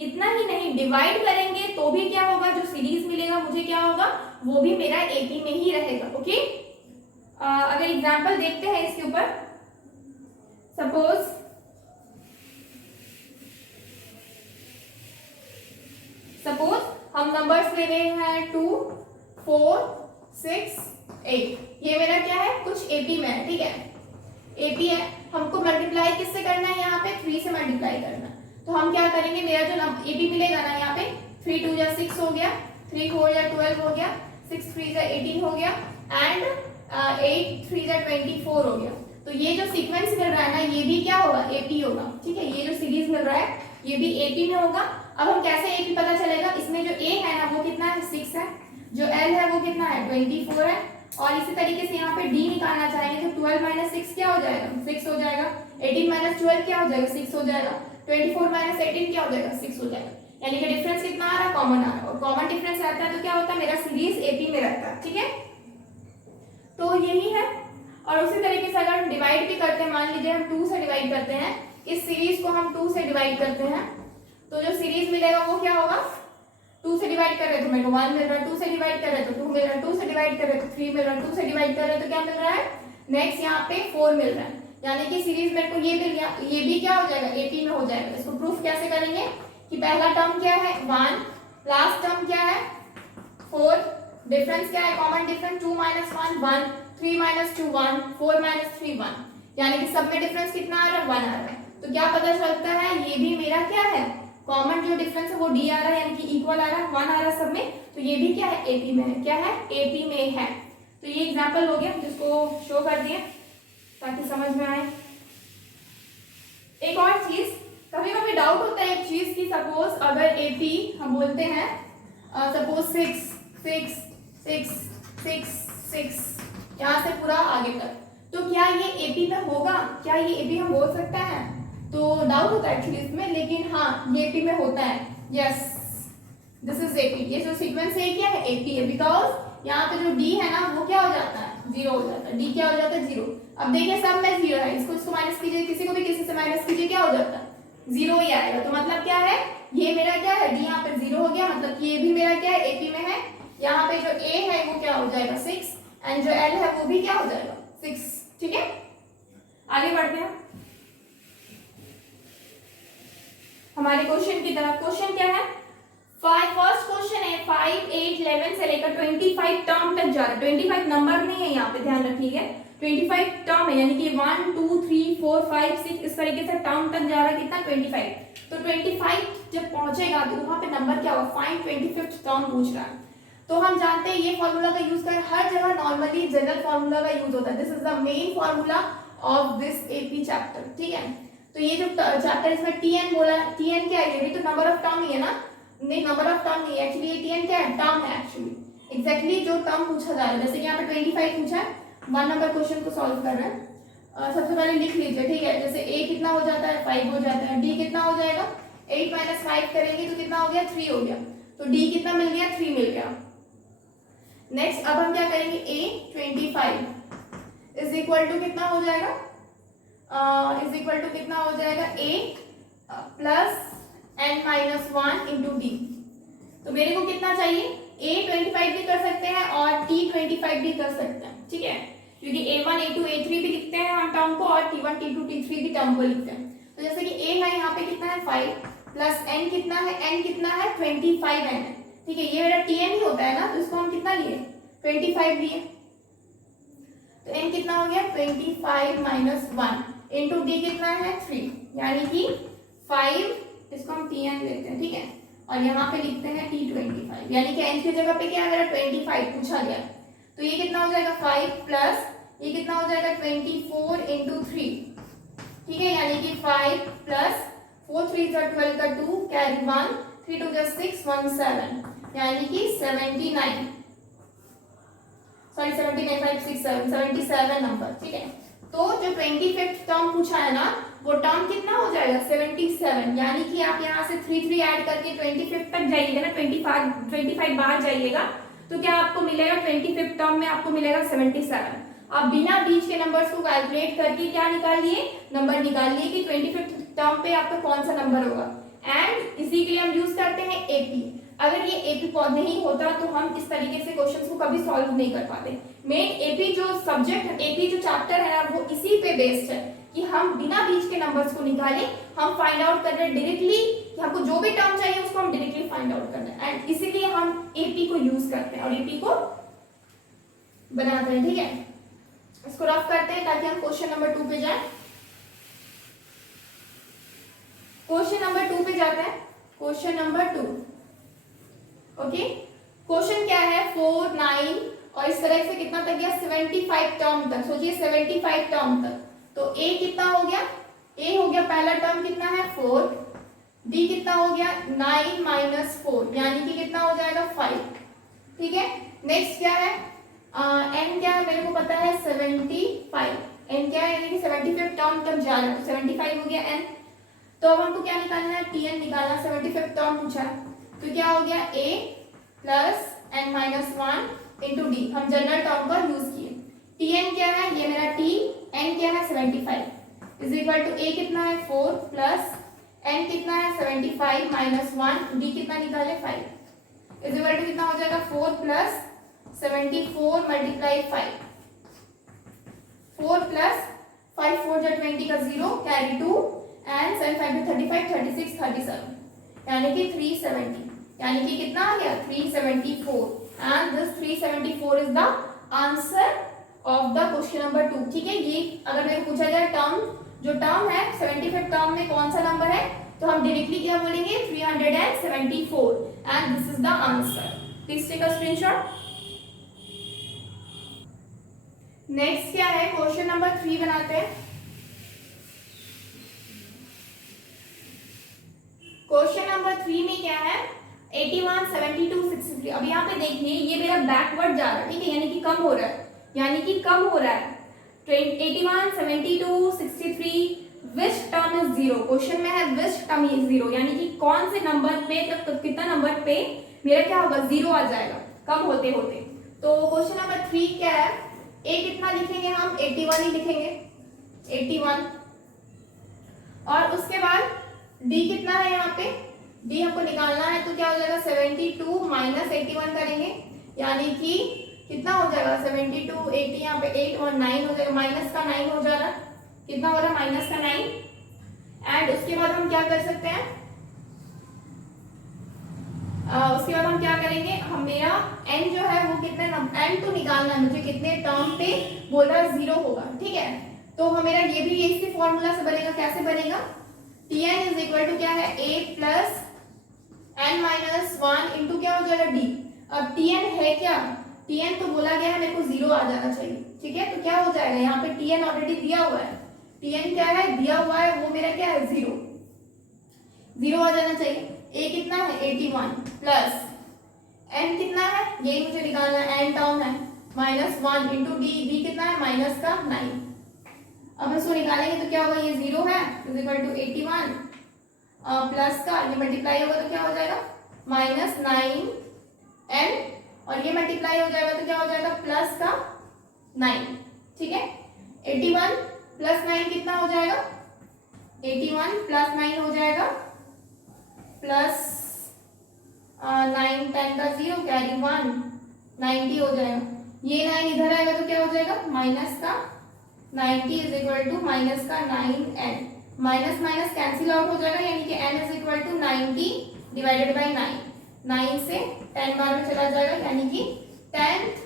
इतना ही नहीं, डिवाइड करेंगे तो भी क्या होगा, जो सीरीज मिलेगा मुझे क्या होगा, वो भी मेरा एपी में ही रहेगा, ओके। अगर एग्जाम्पल देखते हैं इसके ऊपर, सपोज हम नंबर्स ले रहे हैं 2 4 6 8, ये मेरा क्या है कुछ एपी में है, ठीक है, एपी है, हमको मल्टीप्लाई किससे करना है, यहाँ पे 3 से मल्टीप्लाई करना है। तो हम क्या करेंगे, मेरा जो एपी मिलेगा ना, यहाँ पे 3 2 जा 6 हो गया, 3 4 जा 12 हो गया, 6 3 जा 18 हो गया, एंड 8 3 जा 24 हो गया। तो ये जो सीक्वेंस मिल रहा है ना, ये भी क्या होगा एपी होगा, ठीक है, ये जो सीरीज मिल रहा है ये भी एपी में होगा। अब हम कैसे एपी पता चलेगा, इसमें जो ए है ना वो कितना है 6 है, जो एल है वो कितना है 24 है, और इसी तरीके से यहाँ पे डी निकालना चाहेंगे तो 12 माइनस 6 क्या हो जाएगा 6 हो जाएगा, 18 माइनस 12 क्या हो जाएगा 6 हो जाएगा, 24 माइनस 18 क्या हो जाएगा 6 हो जाएगा। यानी कि डिफरेंस कितना आ रहा है, कॉमन आ रहा है, और कॉमन डिफरेंस रहता है तो क्या होता है, मेरा सीरीज एपी में रहता है, ठीक है। तो यही है। और उसी तरीके से अगर हम डिवाइड भी करते हैं, मान लीजिए हम 2 से डिवाइड करते हैं, इस सीरीज को हम 2 से डिवाइड करते हैं, तो जो सीरीज मिलेगा वो क्या होगा, 2 से डिवाइड कर रहे तो मेरे को 1 मिल रहा है, 2 से डिवाइड कर रहे तो 2 मिल रहा है, 2 से डिवाइड कर रहे तो 3 मिल रहा है, 2 से डिवाइड कर रहे तो क्या मिल रहा है, नेक्स्ट यहाँ पे 4 मिल रहा है। यानी कि सीरीज मेरे को ये मिल गया, ये भी क्या हो जाएगा एपी में हो जाएगा। इसको प्रूफ कैसे करेंगे कि पहला टर्म क्या है 1, लास्ट टर्म क्या है 4, डिफरेंस क्या है कॉमन डिफरेंस 2 - 1 1, 3 - 2 1, 4 - 3 1, यानी कि सब में डिफरेंस कितना आ रहा है 1 आ रहा है। तो क्या पता चलता है ये भी मेरा क्या है कॉमन जो डिफरेंस है वो डी आ रहा है, यानी कि इक्वल आ रहा है 1 आ रहा है सब में, तो ये भी क्या है एपी में है। क्या है एपी में है। तो ये एग्जांपल हो गया जिसको शो कर दिए ताकि समझ में आए। एक और चीज, कभी कभी डाउट होता है एक चीज की, सपोज अगर एपी हम बोलते हैं सपोज 6 6 6 6 6 यहाँ से पूरा आगे तक, तो क्या ये एपी में होगा, क्या ये एपी हम बोल सकते हैं? तो डाउट होता है एक्चुअली इसमें, लेकिन हाँ ये एपी में होता है। Yes this is AP. ये जो सीक्वेंस है क्या है एपी है, बिकॉज यहाँ पे जो डी है ना वो क्या हो जाता है 0 हो जाता है। डी क्या हो जाता है 0। अब देखिए सब में 0 है, इसको माइनस कीजिए, किसी को भी किसी से माइनस कीजिए क्या हो जाता है 0 ही आएगा। तो मतलब क्या है ये मेरा क्या है डी यहाँ पे 0 हो गया, मतलब कि ये भी मेरा क्या है एपी में है। यहाँ पे जो ए है वो क्या हो जाएगा 6 एंड जो एल है वो भी क्या हो जाएगा 6। ठीक है आगे बढ़ते हैं हमारे क्वेश्चन की तरफ। क्वेश्चन क्या है फर्स्ट क्वेश्चन है 5 8 11 से लेकर 25 टर्म तक जा रहा है। 25 नंबर नहीं है यहाँ पे, ध्यान रखिएगा 25 टर्म है, यानी कि 1 2 3 4 5 6 इस तरीके से टर्म तक जा रहा है कितना 25। तो 25 जब पहुंचेगा तो वहां पे नंबर क्या होगा फाइंड 25th टर्म पूछ रहा है। तो हम जानते हैं ये फॉर्मूला का यूज कर हर जगह नॉर्मली जनरल फॉर्मूला का यूज होता है। This is the main formula of this AP chapter. ठीक है तो ये जो चैप्टर इसमें टीएन बोला है, टीएन क्या है ये भी तो नंबर ऑफ टर्म ही है ना, नहीं नंबर ऑफ टर्म नहीं एक्चुअली ये टीएन क्या है टर्म है एक्चुअली एग्जैक्टली जो टर्म पूछा जा रहा है। जैसे कि यहाँ पे 25 पूछा है, 1 नंबर क्वेश्चन को सॉल्व कर रहे हैं। सबसे पहले लिख लीजिए ठीक है, जैसे a कितना हो जाता है 5 हो जाता है, d कितना हो जाएगा 8 - 5 करेंगे तो कितना हो गया 3 हो गया, तो d कितना मिल गया 3 मिल गया। नेक्स्ट अब हम क्या करेंगे a 25 इज इक्वल टू कितना हो जाएगा इज इक्वल टू कितना हो जाएगा a plus n - 1 into D. तो मेरे को कितना चाहिए a 25 भी कर सकते हैं और t 25 भी कर सकते हैं। ठीक है क्योंकि a1 a2 a3 भी लिखते हैं हम टर्म को और t1 t2 t3 भी टर्म को लिखते हैं। तो जैसे कि a है यहाँ पे कितना है 5 प्लस n कितना है 25 n है। ठीक है ये मेरा tn ही होता है ना, तो इसको हम कितना लिए 25 लिए, तो n कितना हो गया 25 - 1 इंटू डी कितना है 3, यानी कि 5 इसको हम tn लेते हैं। ठीक है और यहाँ पे लिखते हैं t25, यानी कि n की जगह पे क्या मेरा 25 पूछा गया, तो ये कितना हो जाएगा 5 प्लस ये कितना हो जाएगा 24 इंटू 3। ठीक है यानी कि 5 प्लस 4 3 12 का 2 कैरी 1 3 2 6 1 7 यानी कि 79 सॉरी 79 5 6 7 77 नंबर। ठीक है तो जो 25th टर्म पूछा है ना वो टर्म कितना हो जाएगा 77, यानी कि आप यहाँ से 3 3 ऐड करके 25th तक जाइएगा ना 25 बार जाइएगा तो क्या आपको मिलेगा 25th टर्म में आपको मिलेगा 77। आप बिना बीच के नंबर्स को कैलकुलेट करके क्या निकालिए नंबर निकालिए कि 25th टर्म पे आपका कौन सा नंबर होगा। एंड इसी के लिए हम यूज करते हैं एपी। अगर ये एपी नहीं होता तो हम इस तरीके से क्वेश्चंस को कभी सॉल्व नहीं कर पाते। मेन एपी जो सब्जेक्ट है एपी जो चैप्टर है ना वो इसी पे बेस्ड है कि हम बिना बीच के नंबर्स को निकालें, हम फाइंड आउट कर रहे हैं डायरेक्टली कि हमको जो भी टर्म चाहिए उसको हम डायरेक्टली फाइंड आउट कर रहे हैं एंड इसीलिए हम एपी को यूज करते हैं और एपी को बनाते हैं। ठीक है इसको रफ करते हैं ताकि हम क्वेश्चन नंबर 2 पे जाएं। क्वेश्चन नंबर 2 पे जाते हैं। क्वेश्चन नंबर 2 ओके क्वेश्चन क्या है 4 9 और इस तरह से कितना तक गया 75 टर्म तक। सोचिए 75 टर्म तक तो a कितना हो गया a हो गया पहला टर्म कितना है 4, d कितना हो गया 9 - 4 यानी कि कितना हो जाएगा 5। ठीक है नेक्स्ट क्या है n क्या है मेरे को पता है 75, n क्या है यानी कि 75 टर्म तक जा रहा है 75 हो गया n। तो अब हमको क्या निकालना है tn निकालना 75 टर्म पूछा है तो क्या हो गया a plus n - 1 into D. हम जनरल टर्म का यूज किए। tn क्या है ये मेरा t n क्या है 75 इज इक्वल टू a कितना है 4 प्लस n कितना है 75 - 1 d कितना निकाले 5 इज इक्वल टू कितना हो जाएगा 4 प्लस 74 × 5 4 प्लस 5 4 जा 20 का 0 कैरी 2 एंड 7 5 35 36 37 यानी कि 370 यानी कि कितना आ गया 374 and this 374 is the answer of the question number 2। ठीक है, ये अगर मेरे को पूछा जाए टर्म जो टर्म है 75 टर्म में कौन सा नंबर है तो हम डायरेक्टली क्या बोलेंगे 374 and this is the answer. Please take a screenshot. Next क्या है क्वेश्चन नंबर 3 बनाते हैं। क्वेश्चन नंबर 3 में क्या है 81 72 63। अब यहाँ पे देखिए ये मेरा बैकवर्ड जा रहा है, ठीक है, यानी कि कम हो रहा है, यानी कि कम हो रहा है। 81 72 63 which term is zero, question में है विच टर्म इज जीरो, यानी कि कौन से नंबर पे तब कितना नंबर पे मेरा क्या होगा जीरो आ जाएगा कम होते होते। तो क्वेश्चन नंबर 3 क्या है, ए कितना लिखेंगे हम 81 ही लिखेंगे 81 और उसके बाद डी कितना है यहाँ पे डी हमको निकालना है तो क्या हो जाएगा 72 माइनस 81 करेंगे यानी कि कितना हो जाएगा 72 80 यहाँ पे 8 और 9 हो जाएगा माइनस का 9 हो जा रहा है, कितना हो रहा है माइनस का 9 एंड उसके बाद हम क्या कर सकते हैं उसके बाद हम क्या करेंगे हम मेरा n जो है वो कितने n तो निकालना है मुझे कितने टर्म पे बोल रहा है जीरो होगा, ठीक है। तो हम मेरा ये भी इसी फॉर्मूला से बनेगा, कैसे बनेगा Tn इज इक्वल टू क्या है a plus n minus 1 into क्या हो जाएगा d। अब Tn है क्या Tn तो बोला गया है मेरे को जीरो आ जाना चाहिए, ठीक है, तो क्या हो जाएगा यहाँ पे Tn ऑलरेडी दिया हुआ है, Tn क्या है दिया हुआ है वो मेरा क्या है जीरो, जीरो आ जाना चाहिए। a कितना है 81 प्लस n कितना है ये मुझे निकालना है n टर्म है माइनस 1 इंटू डी, डी कितना है माइनस का 9। अब इसको निकालेंगे तो क्या होगा ये जीरो है इज इक्वल टू 81 प्लस का ये मल्टीप्लाई होगा तो क्या हो जाएगा माइनस 9n और ये मल्टीप्लाई हो जाएगा तो क्या हो जाएगा प्लस का 9, ठीक है। 81 प्लस 9 कितना हो जाएगा 81 प्लस 9 हो जाएगा प्लस 9 10 का 0 कैरी 1 90 हो जाएगा, ये 9 इधर आएगा तो क्या हो जाएगा माइनस का 90 इज इक्वल टू माइनस का 9n, minus minus cancel out हो जाएगा यानी कि n is equal to 90 divided by 9, 9 से 10 बार में चला जाएगा यानी कि 10th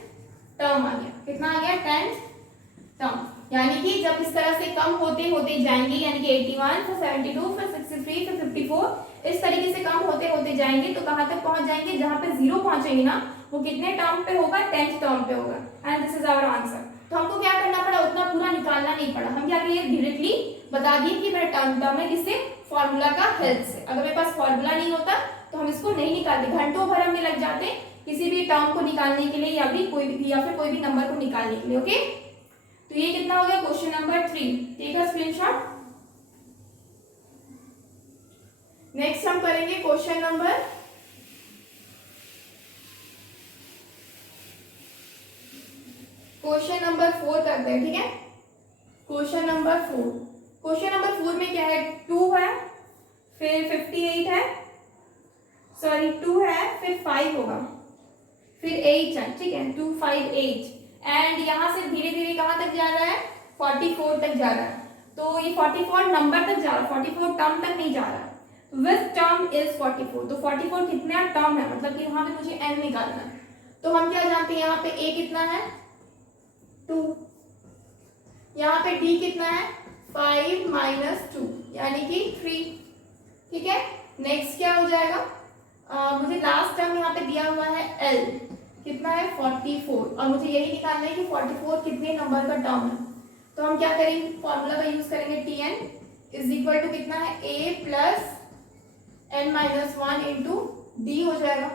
टर्म आ गया, कितना आ गया 10th टर्म। यानी कि जब इस तरह से कम होते होते जाएंगे यानी कि 81 फिर 72 फिर 63 फिर 54 इस तरीके से कम होते होते जाएंगे तो कहां तक पहुंच जाएंगे जहां पे जीरो पहुंचेंगे ना वो कितने टर्म पे होगा 10th टर्म पे होगा and this is our answer. तो हमको क्या करना पड़ा उतना पूरा निकालना नहीं पड़ा, हम क्या किए डायरेक्टली बता दिए कि मेरा टर्म है किससे फॉर्मूला का हेल्प से। अगर मेरे पास फॉर्मूला नहीं होता तो हम इसको नहीं निकालते, घंटों भर हमें लग जाते किसी भी टर्म को निकालने के लिए या फिर कोई भी नंबर को निकालने के लिए, ओके। तो ये कितना हो गया क्वेश्चन नंबर 3, ठीक है स्क्रीनशॉट। नेक्स्ट हम करेंगे क्वेश्चन नंबर 4 करते हैं, ठीक है। क्वेश्चन नंबर 4 में क्या है 2 है फिर 58 है सॉरी 2 है फिर 5 होगा फिर 8 है, ठीक है 2 5 8 एंड यहाँ से धीरे धीरे कहाँ तक जा रहा है 44 तक जा रहा है। तो ये 44 नंबर तक जा रहा है 44 टर्म तक नहीं जा रहा है। विच टर्म इज 44, तो 44 कितना टर्म है मतलब कि वहां पे मुझे n निकालना है। तो हम क्या जानते हैं यहाँ पे a कितना है 2, यहाँ पे d कितना है 5 माइनस 2 यानी कि 3, ठीक है। नेक्स्ट क्या हो जाएगा मुझे लास्ट टर्म यहाँ पे दिया हुआ है l कितना है 44 और मुझे यही निकालना है कि 44 कितने नंबर का टर्म है। तो हम क्या करेंगे फॉर्मूला का यूज करेंगे Tn इज इक्वल टू कितना है a plus n minus 1 into D हो जाएगा।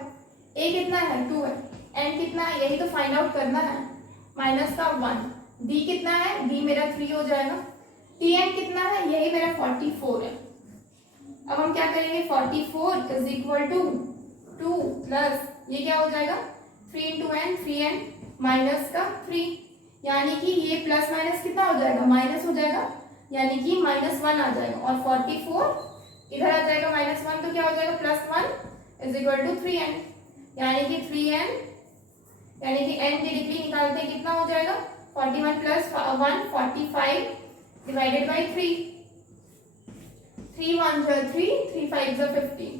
a कितना है 2 है, n कितना है यही तो फाइंड आउट करना है माइनस का 1, d कितना है d मेरा 3 हो जाएगा, Tn कितना है यही मेरा 44 है। अब हम क्या करेंगे 44 इज इक्वल टू 2 प्लस ये क्या हो जाएगा 3 इंटू n 3n माइनस का 3 यानी कि ये प्लस माइनस कितना हो जाएगा माइनस हो जाएगा यानी कि माइनस 1 आ जाएगा और 44 इधर आ जाएगा माइनस 1 तो क्या हो जाएगा plus 1 is equal to 3n यानी कि 3n यानी कि n डायरेक्टली निकालते हैं कितना हो जाएगा 41 प्लस 1 45 डिवाइडेड बाई 3, 3 1 जा 3, 3 5 जा 15,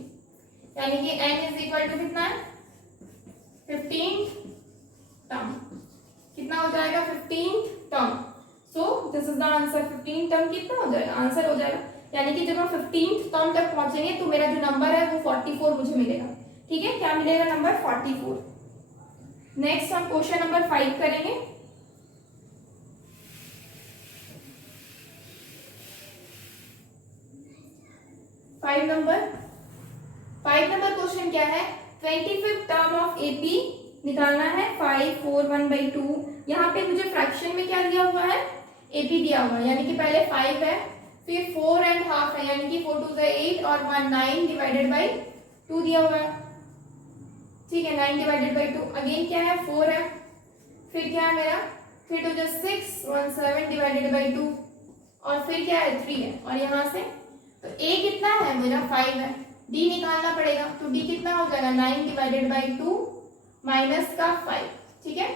यानी कि n इज इक्वल टू कितना है 15 टर्म। कितना हो जाएगा 15 term. So this is the answer. 15 term कितना हो जाएगा, आंसर हो जाएगा, यानी कि जब हम 15th टर्म तक पहुंचेंगे तो मेरा जो नंबर है वो 44 मुझे मिलेगा। ठीक है, क्या मिलेगा नंबर 44। नेक्स्ट हम क्वेश्चन नंबर 5 करेंगे। फाइव नंबर क्वेश्चन क्या है, 25th टर्म ऑफ एपी निकालना है। 5 4 1/2। यहाँ पे मुझे फ्रैक्शन में क्या दिया हुआ है, एपी दिया हुआ है, यानी कि पहले 5 है, फिर 4 एंड हाफ है, यानी कि 4 2 8 और 1 9 डिवाइडेड बाई 2 दिया हुआ है। ठीक है, 9 डिवाइडेड बाई 2। अगेन क्या है 4 है, फिर क्या है मेरा, फिर 2 6 1 7 डिवाइडेड बाई 2 और फिर क्या है 3 है, और यहाँ से तो a कितना है मेरा 5 है, d निकालना पड़ेगा, तो d कितना हो जाएगा 9 डिवाइडेड बाई 2 माइनस का 5। ठीक है,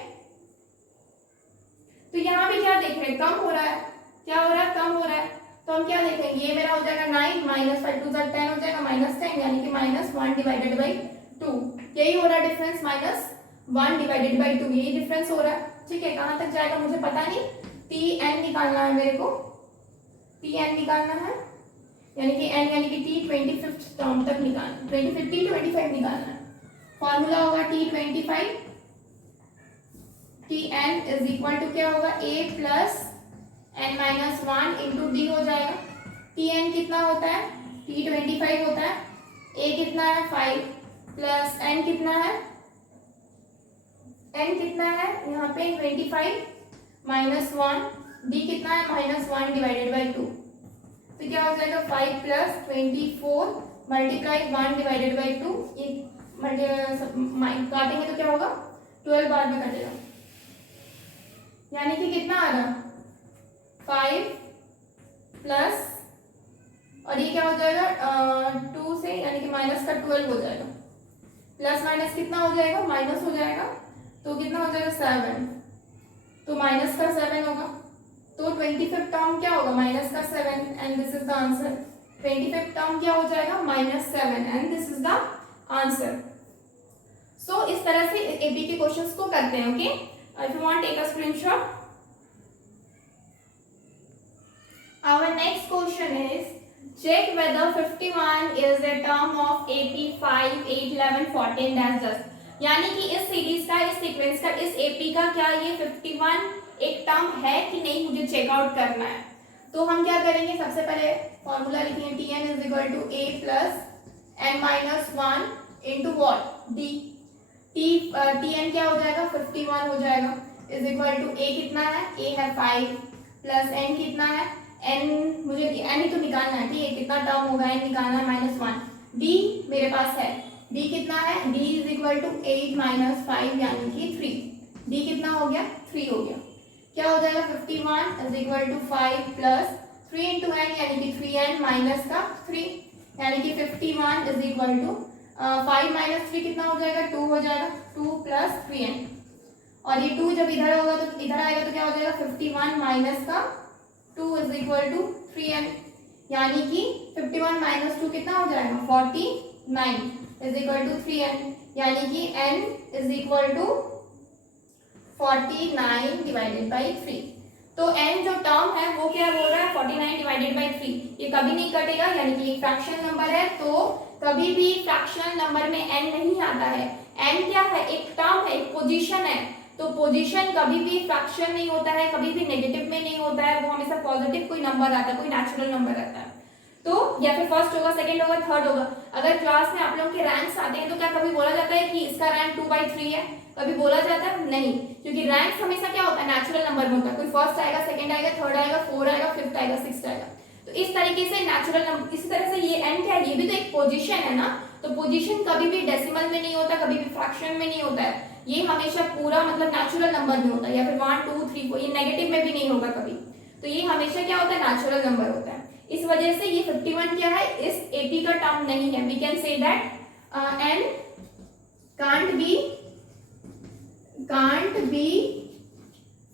तो यहाँ पे क्या देख रहे हैं, कम हो रहा है, क्या हो रहा है, कम हो रहा है, तो हम क्या देखेंगे, ये मेरा हो जाएगा 9 माइनस 5 2 10 हो जाएगा -10, यानी कि -1 डिवाइडेड बाई 2। यही हो रहा है डिफरेंस, -1 डिवाइडेड बाई 2, यही डिफरेंस हो रहा है। ठीक है, कहाँ तक जाएगा मुझे पता नहीं, tn निकालना है मेरे को, tn निकालना है, यानी कि n यानी कि t 25th टर्म तक निकालना, 25 निकालना है। फॉर्मूला होगा t25, tn is equal to क्या होगा a plus n minus 1 into D हो जाएगा। tn कितना होता है, t25 होता है, a कितना है 5 प्लस n कितना है, n कितना है यहाँ पे 25 माइनस 1, d कितना है -1 डिवाइडेड बाई 2, तो क्या हो जाएगा 5 प्लस 24 मल्टीप्लाई 1 डिवाइडेड बाई 2, ये काटेंगे तो क्या होगा 12 बार में कटेगा, यानी कि कितना आ रहा 5 प्लस, और ये क्या हो जाएगा 2 से, यानी कि माइनस का 12 हो जाएगा, प्लस माइनस कितना हो जाएगा, माइनस हो जाएगा, तो कितना हो जाएगा 7, तो माइनस का 7 होगा, तो 25th टर्म क्या होगा माइनस का 7, and this is the answer. 25th term क्या हो जाएगा -7, and this is the answer. So इस तरह से एपी के क्वेश्चंस को करते हैं। Okay, if you want take a screenshot. Our next question is, check whether 51 is a term of AP 5 8 11 14 dash just, यानी कि इस सीरीज का, इस सीक्वेंस का, इस AP का क्या ये 51 एक टर्म है कि नहीं, मुझे चेकआउट करना है। तो हम क्या करेंगे, सबसे पहले फॉर्मूला लिखेंगे, tn is equal to a plus n minus 1 into what d, tn क्या हो जाएगा 51 हो जाएगा, इज इक्वल टू a कितना है, a है 5 प्लस n कितना है, n मुझे n ही तो निकालना है, ठीक है, कितना टर्म होगा n निकालना है -1, d मेरे पास है, d कितना है, d is equal to 8 minus 5 यानी कि 3, d कितना हो गया 3 हो गया, क्या हो जाएगा 51 is equal to 5 plus 3 into n यानी कि 3n माइनस का 3, यानी कि 51 इज इक्वल टू 5 माइनस 3 कितना हो जाएगा 2 हो जाएगा, 2 प्लस 3n, और ये 2 जब इधर होगा तो इधर आएगा तो क्या हो जाएगा 51 माइनस का 2 इज इक्वल टू 3n, यानी कि 51 माइनस 2 कितना हो जाएगा 49 इज इक्वल टू 3n, यानी कि n is equal to 49 divided by 3। तो n जो टर्म है वो क्या बोल रहा है 49 डिवाइडेड बाई 3, ये कभी नहीं कटेगा, यानी कि एक फ्रैक्शन नंबर है, तो कभी भी फ्रैक्शनल नंबर में n नहीं आता है। n क्या है, एक टर्म है, एक पोजीशन है, तो पोजीशन कभी भी फ्रैक्शन नहीं होता है, कभी भी नेगेटिव में नहीं होता है, वो हमेशा पॉजिटिव कोई नंबर आता है, कोई नेचुरल नंबर आता है, तो या फिर फर्स्ट होगा, सेकंड होगा, थर्ड होगा। अगर क्लास में आप लोग के रैंक्स आते हैं तो क्या कभी बोला जाता है कि इसका रैंक 2/3 है, कभी बोला जाता है नहीं, क्योंकि रैंक हमेशा क्या होता है नेचुरल नंबर में होता है, कोई फर्स्ट आएगा, सेकंड आएगा, थर्ड आएगा, फोर्थ आएगा, फिफ्थ आएगा, सिक्स्थ आएगा, तो इस तरीके से नेचुरल नंबर, इसी तरह से ये n क्या है, ये भी तो एक पोजीशन है ना, तो पोजीशन कभी भी डेसिमल में नहीं होता, कभी भी फ्रैक्शन में नहीं होता है, ये हमेशा पूरा मतलब नेचुरल नंबर में होता है, या फिर 1 2 3 4 ये नेगेटिव में भी नहीं होगा कभी, तो ये हमेशा क्या होता है नेचुरल नंबर होता है। इस वजह से ये 51 क्या है, इस एपी का टर्म नहीं है। We can say that n can't be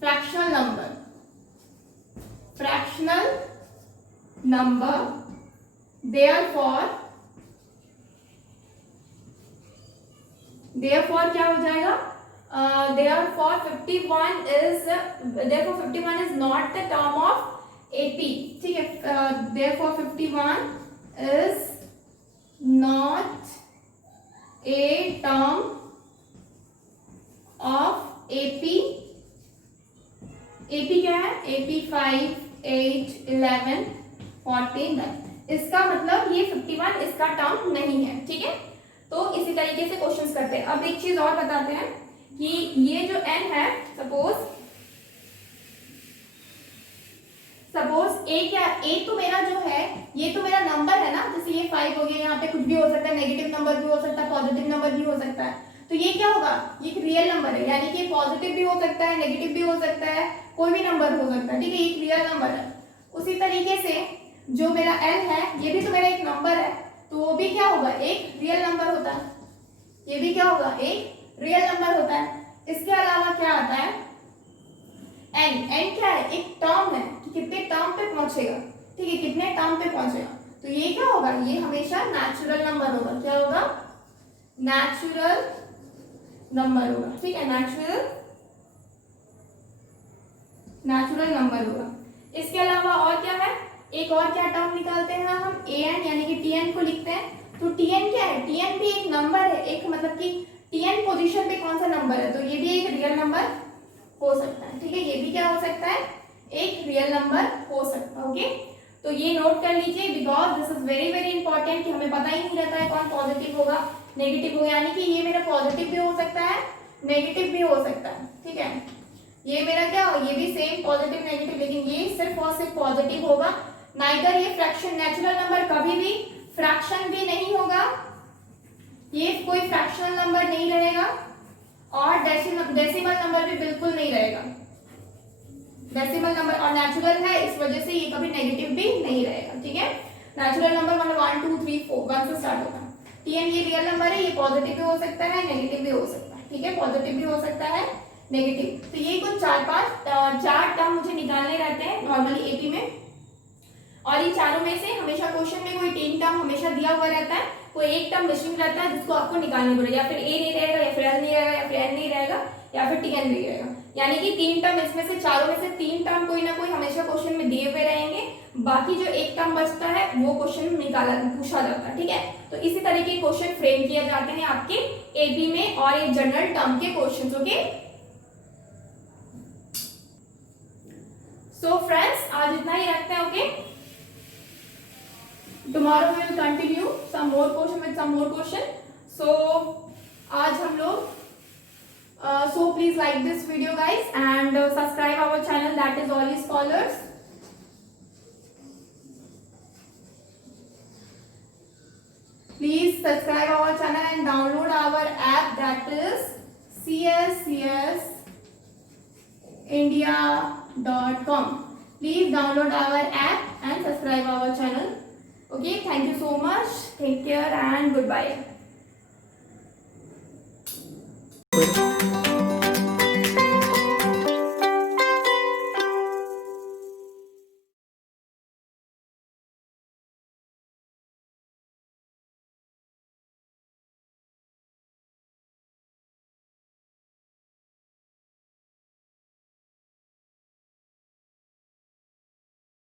fractional number, fractional number. Therefore क्या हो जाएगा? Therefore 51 is not the term of AP. ठीक है, therefore 51 is not a term of AP. AP क्या है? AP 5, 8, 11, 14, 9. इसका मतलब ये 51 इसका टर्म नहीं है. ठीक है, तो इसी तरीके से क्वेश्चंस करते हैं. अब एक चीज और बताते हैं कि ये जो n है, सपोज a तो मेरा जो है, ये तो मेरा नंबर है ना. जैसे ये 5 हो गया, यहाँ पे कुछ भी हो सकता है, नेगेटिव नंबर भी हो सकता है, पॉजिटिव नंबर भी हो सकता है. तो ये क्या होगा? ये एक रियल नंबर है, यानी कि पॉजिटिव भी हो सकता है, नेगेटिव भी हो सकता है, कोई भी नंबर हो सकता है. ठीक है, एक रियल नंबर है. उसी तरीके से जो मेरा l है, ये भी तो मेरा एक नंबर है, तो वो भी क्या होगा? एक रियल नंबर होता है. ये भी क्या होगा? एक रियल नंबर होता है. इसके अलावा क्या आता है? n क्या है? एक टर्म है कि कितने टर्म पे पहुंचेगा. ठीक है, कितने टर्म पे पहुंचेगा. तो ये क्या होगा? ये हमेशा नेचुरल नंबर होगा. क्या होगा? नेचुरल नंबर होगा. ठीक है, नेचुरल नंबर होगा. इसके अलावा और क्या है? एक और क्या टर्म निकालते हैं हम? an यानी कि tn को लिखते हैं. तो tn क्या है? tn भी एक नंबर है. एक मतलब कि tn पोजीशन पे कौन सा नंबर है, तो ये भी एक रियल नंबर हो सकता है. ठीक है, ये भी क्या हो सकता है? एक रियल नंबर हो सकता है. ओके, तो ये नोट कर लीजिए, because this is very very important कि हमें पता ही नहीं रहता है कौन पॉजिटिव होगा, नेगेटिव होगा. यानी कि ये मेरा पॉजिटिव भी हो सकता है, नेगेटिव भी हो सकता है. ठीक है, ये मेरा क्या हो? ये भी सेम पॉजिटिव नेगेटिव, लेकिन ये सिर्फ और सिर्फ पॉजिटिव होगा. नाइदर ये फ्रैक्शन, नेचुरल नंबर कभी भी फ्रैक्शन भी नहीं होगा, ये कोई फ्रैक्शनल नंबर नहीं रहेगा, और डेसिमल नंबर भी बिल्कुल नहीं रहेगा. डेसिमल नंबर और नेचुरल है, इस वजह से ये कभी नेगेटिव भी नहीं रहेगा. ठीक है, नेचुरल नंबर मतलब 1 2 3 4 1 से स्टार्ट होगा. tn ये रियल नंबर है, ये पॉजिटिव भी हो सकता है, नेगेटिव भी हो सकता है. ठीक है, पॉजिटिव भी हो सकता है, नेगेटिव. तो ये कुछ 4 टर्म मुझे निकालने रहते हैं नॉर्मली एपी में, और ये चारों में से हमेशा क्वेश्चन में कोई 3 टर्म हमेशा दिया हुआ रहता है, कोई एक टर्म मिसिंग रहता है जिसको आपको निकालना पड़ेगा. या फिर a नहीं रहेगा, या फिर l नहीं रहेगा, या फिर n नहीं रहेगा, या फिर tn नहीं रहेगा. यानी कि 3 टर्म, इसमें से चारों में से 3 टर्म कोई ना कोई हमेशा क्वेश्चन में दिए हुए रहेंगे. बाकी जो एक टर्म बचता है वो क्वेश्चन में पूछा जाता है. ठीक है, तो इसी तरह के क्वेश्चन फ्रेम किए जाते हैं आपके एपी में, और ये जनरल टर्म के क्वेश्चन. ओके, सो फ्रेंड्स, आज इतना ही रखते हैं. Okay, tomorrow we will continue some more question with some more question. So आज हम लोग so please like this video guys, and subscribe our channel, that is Always Scholars. Please subscribe our channel and download our app, that is cscsindia.com. Please download our app and subscribe our channel. Okay, thank you so much. Take care and goodbye.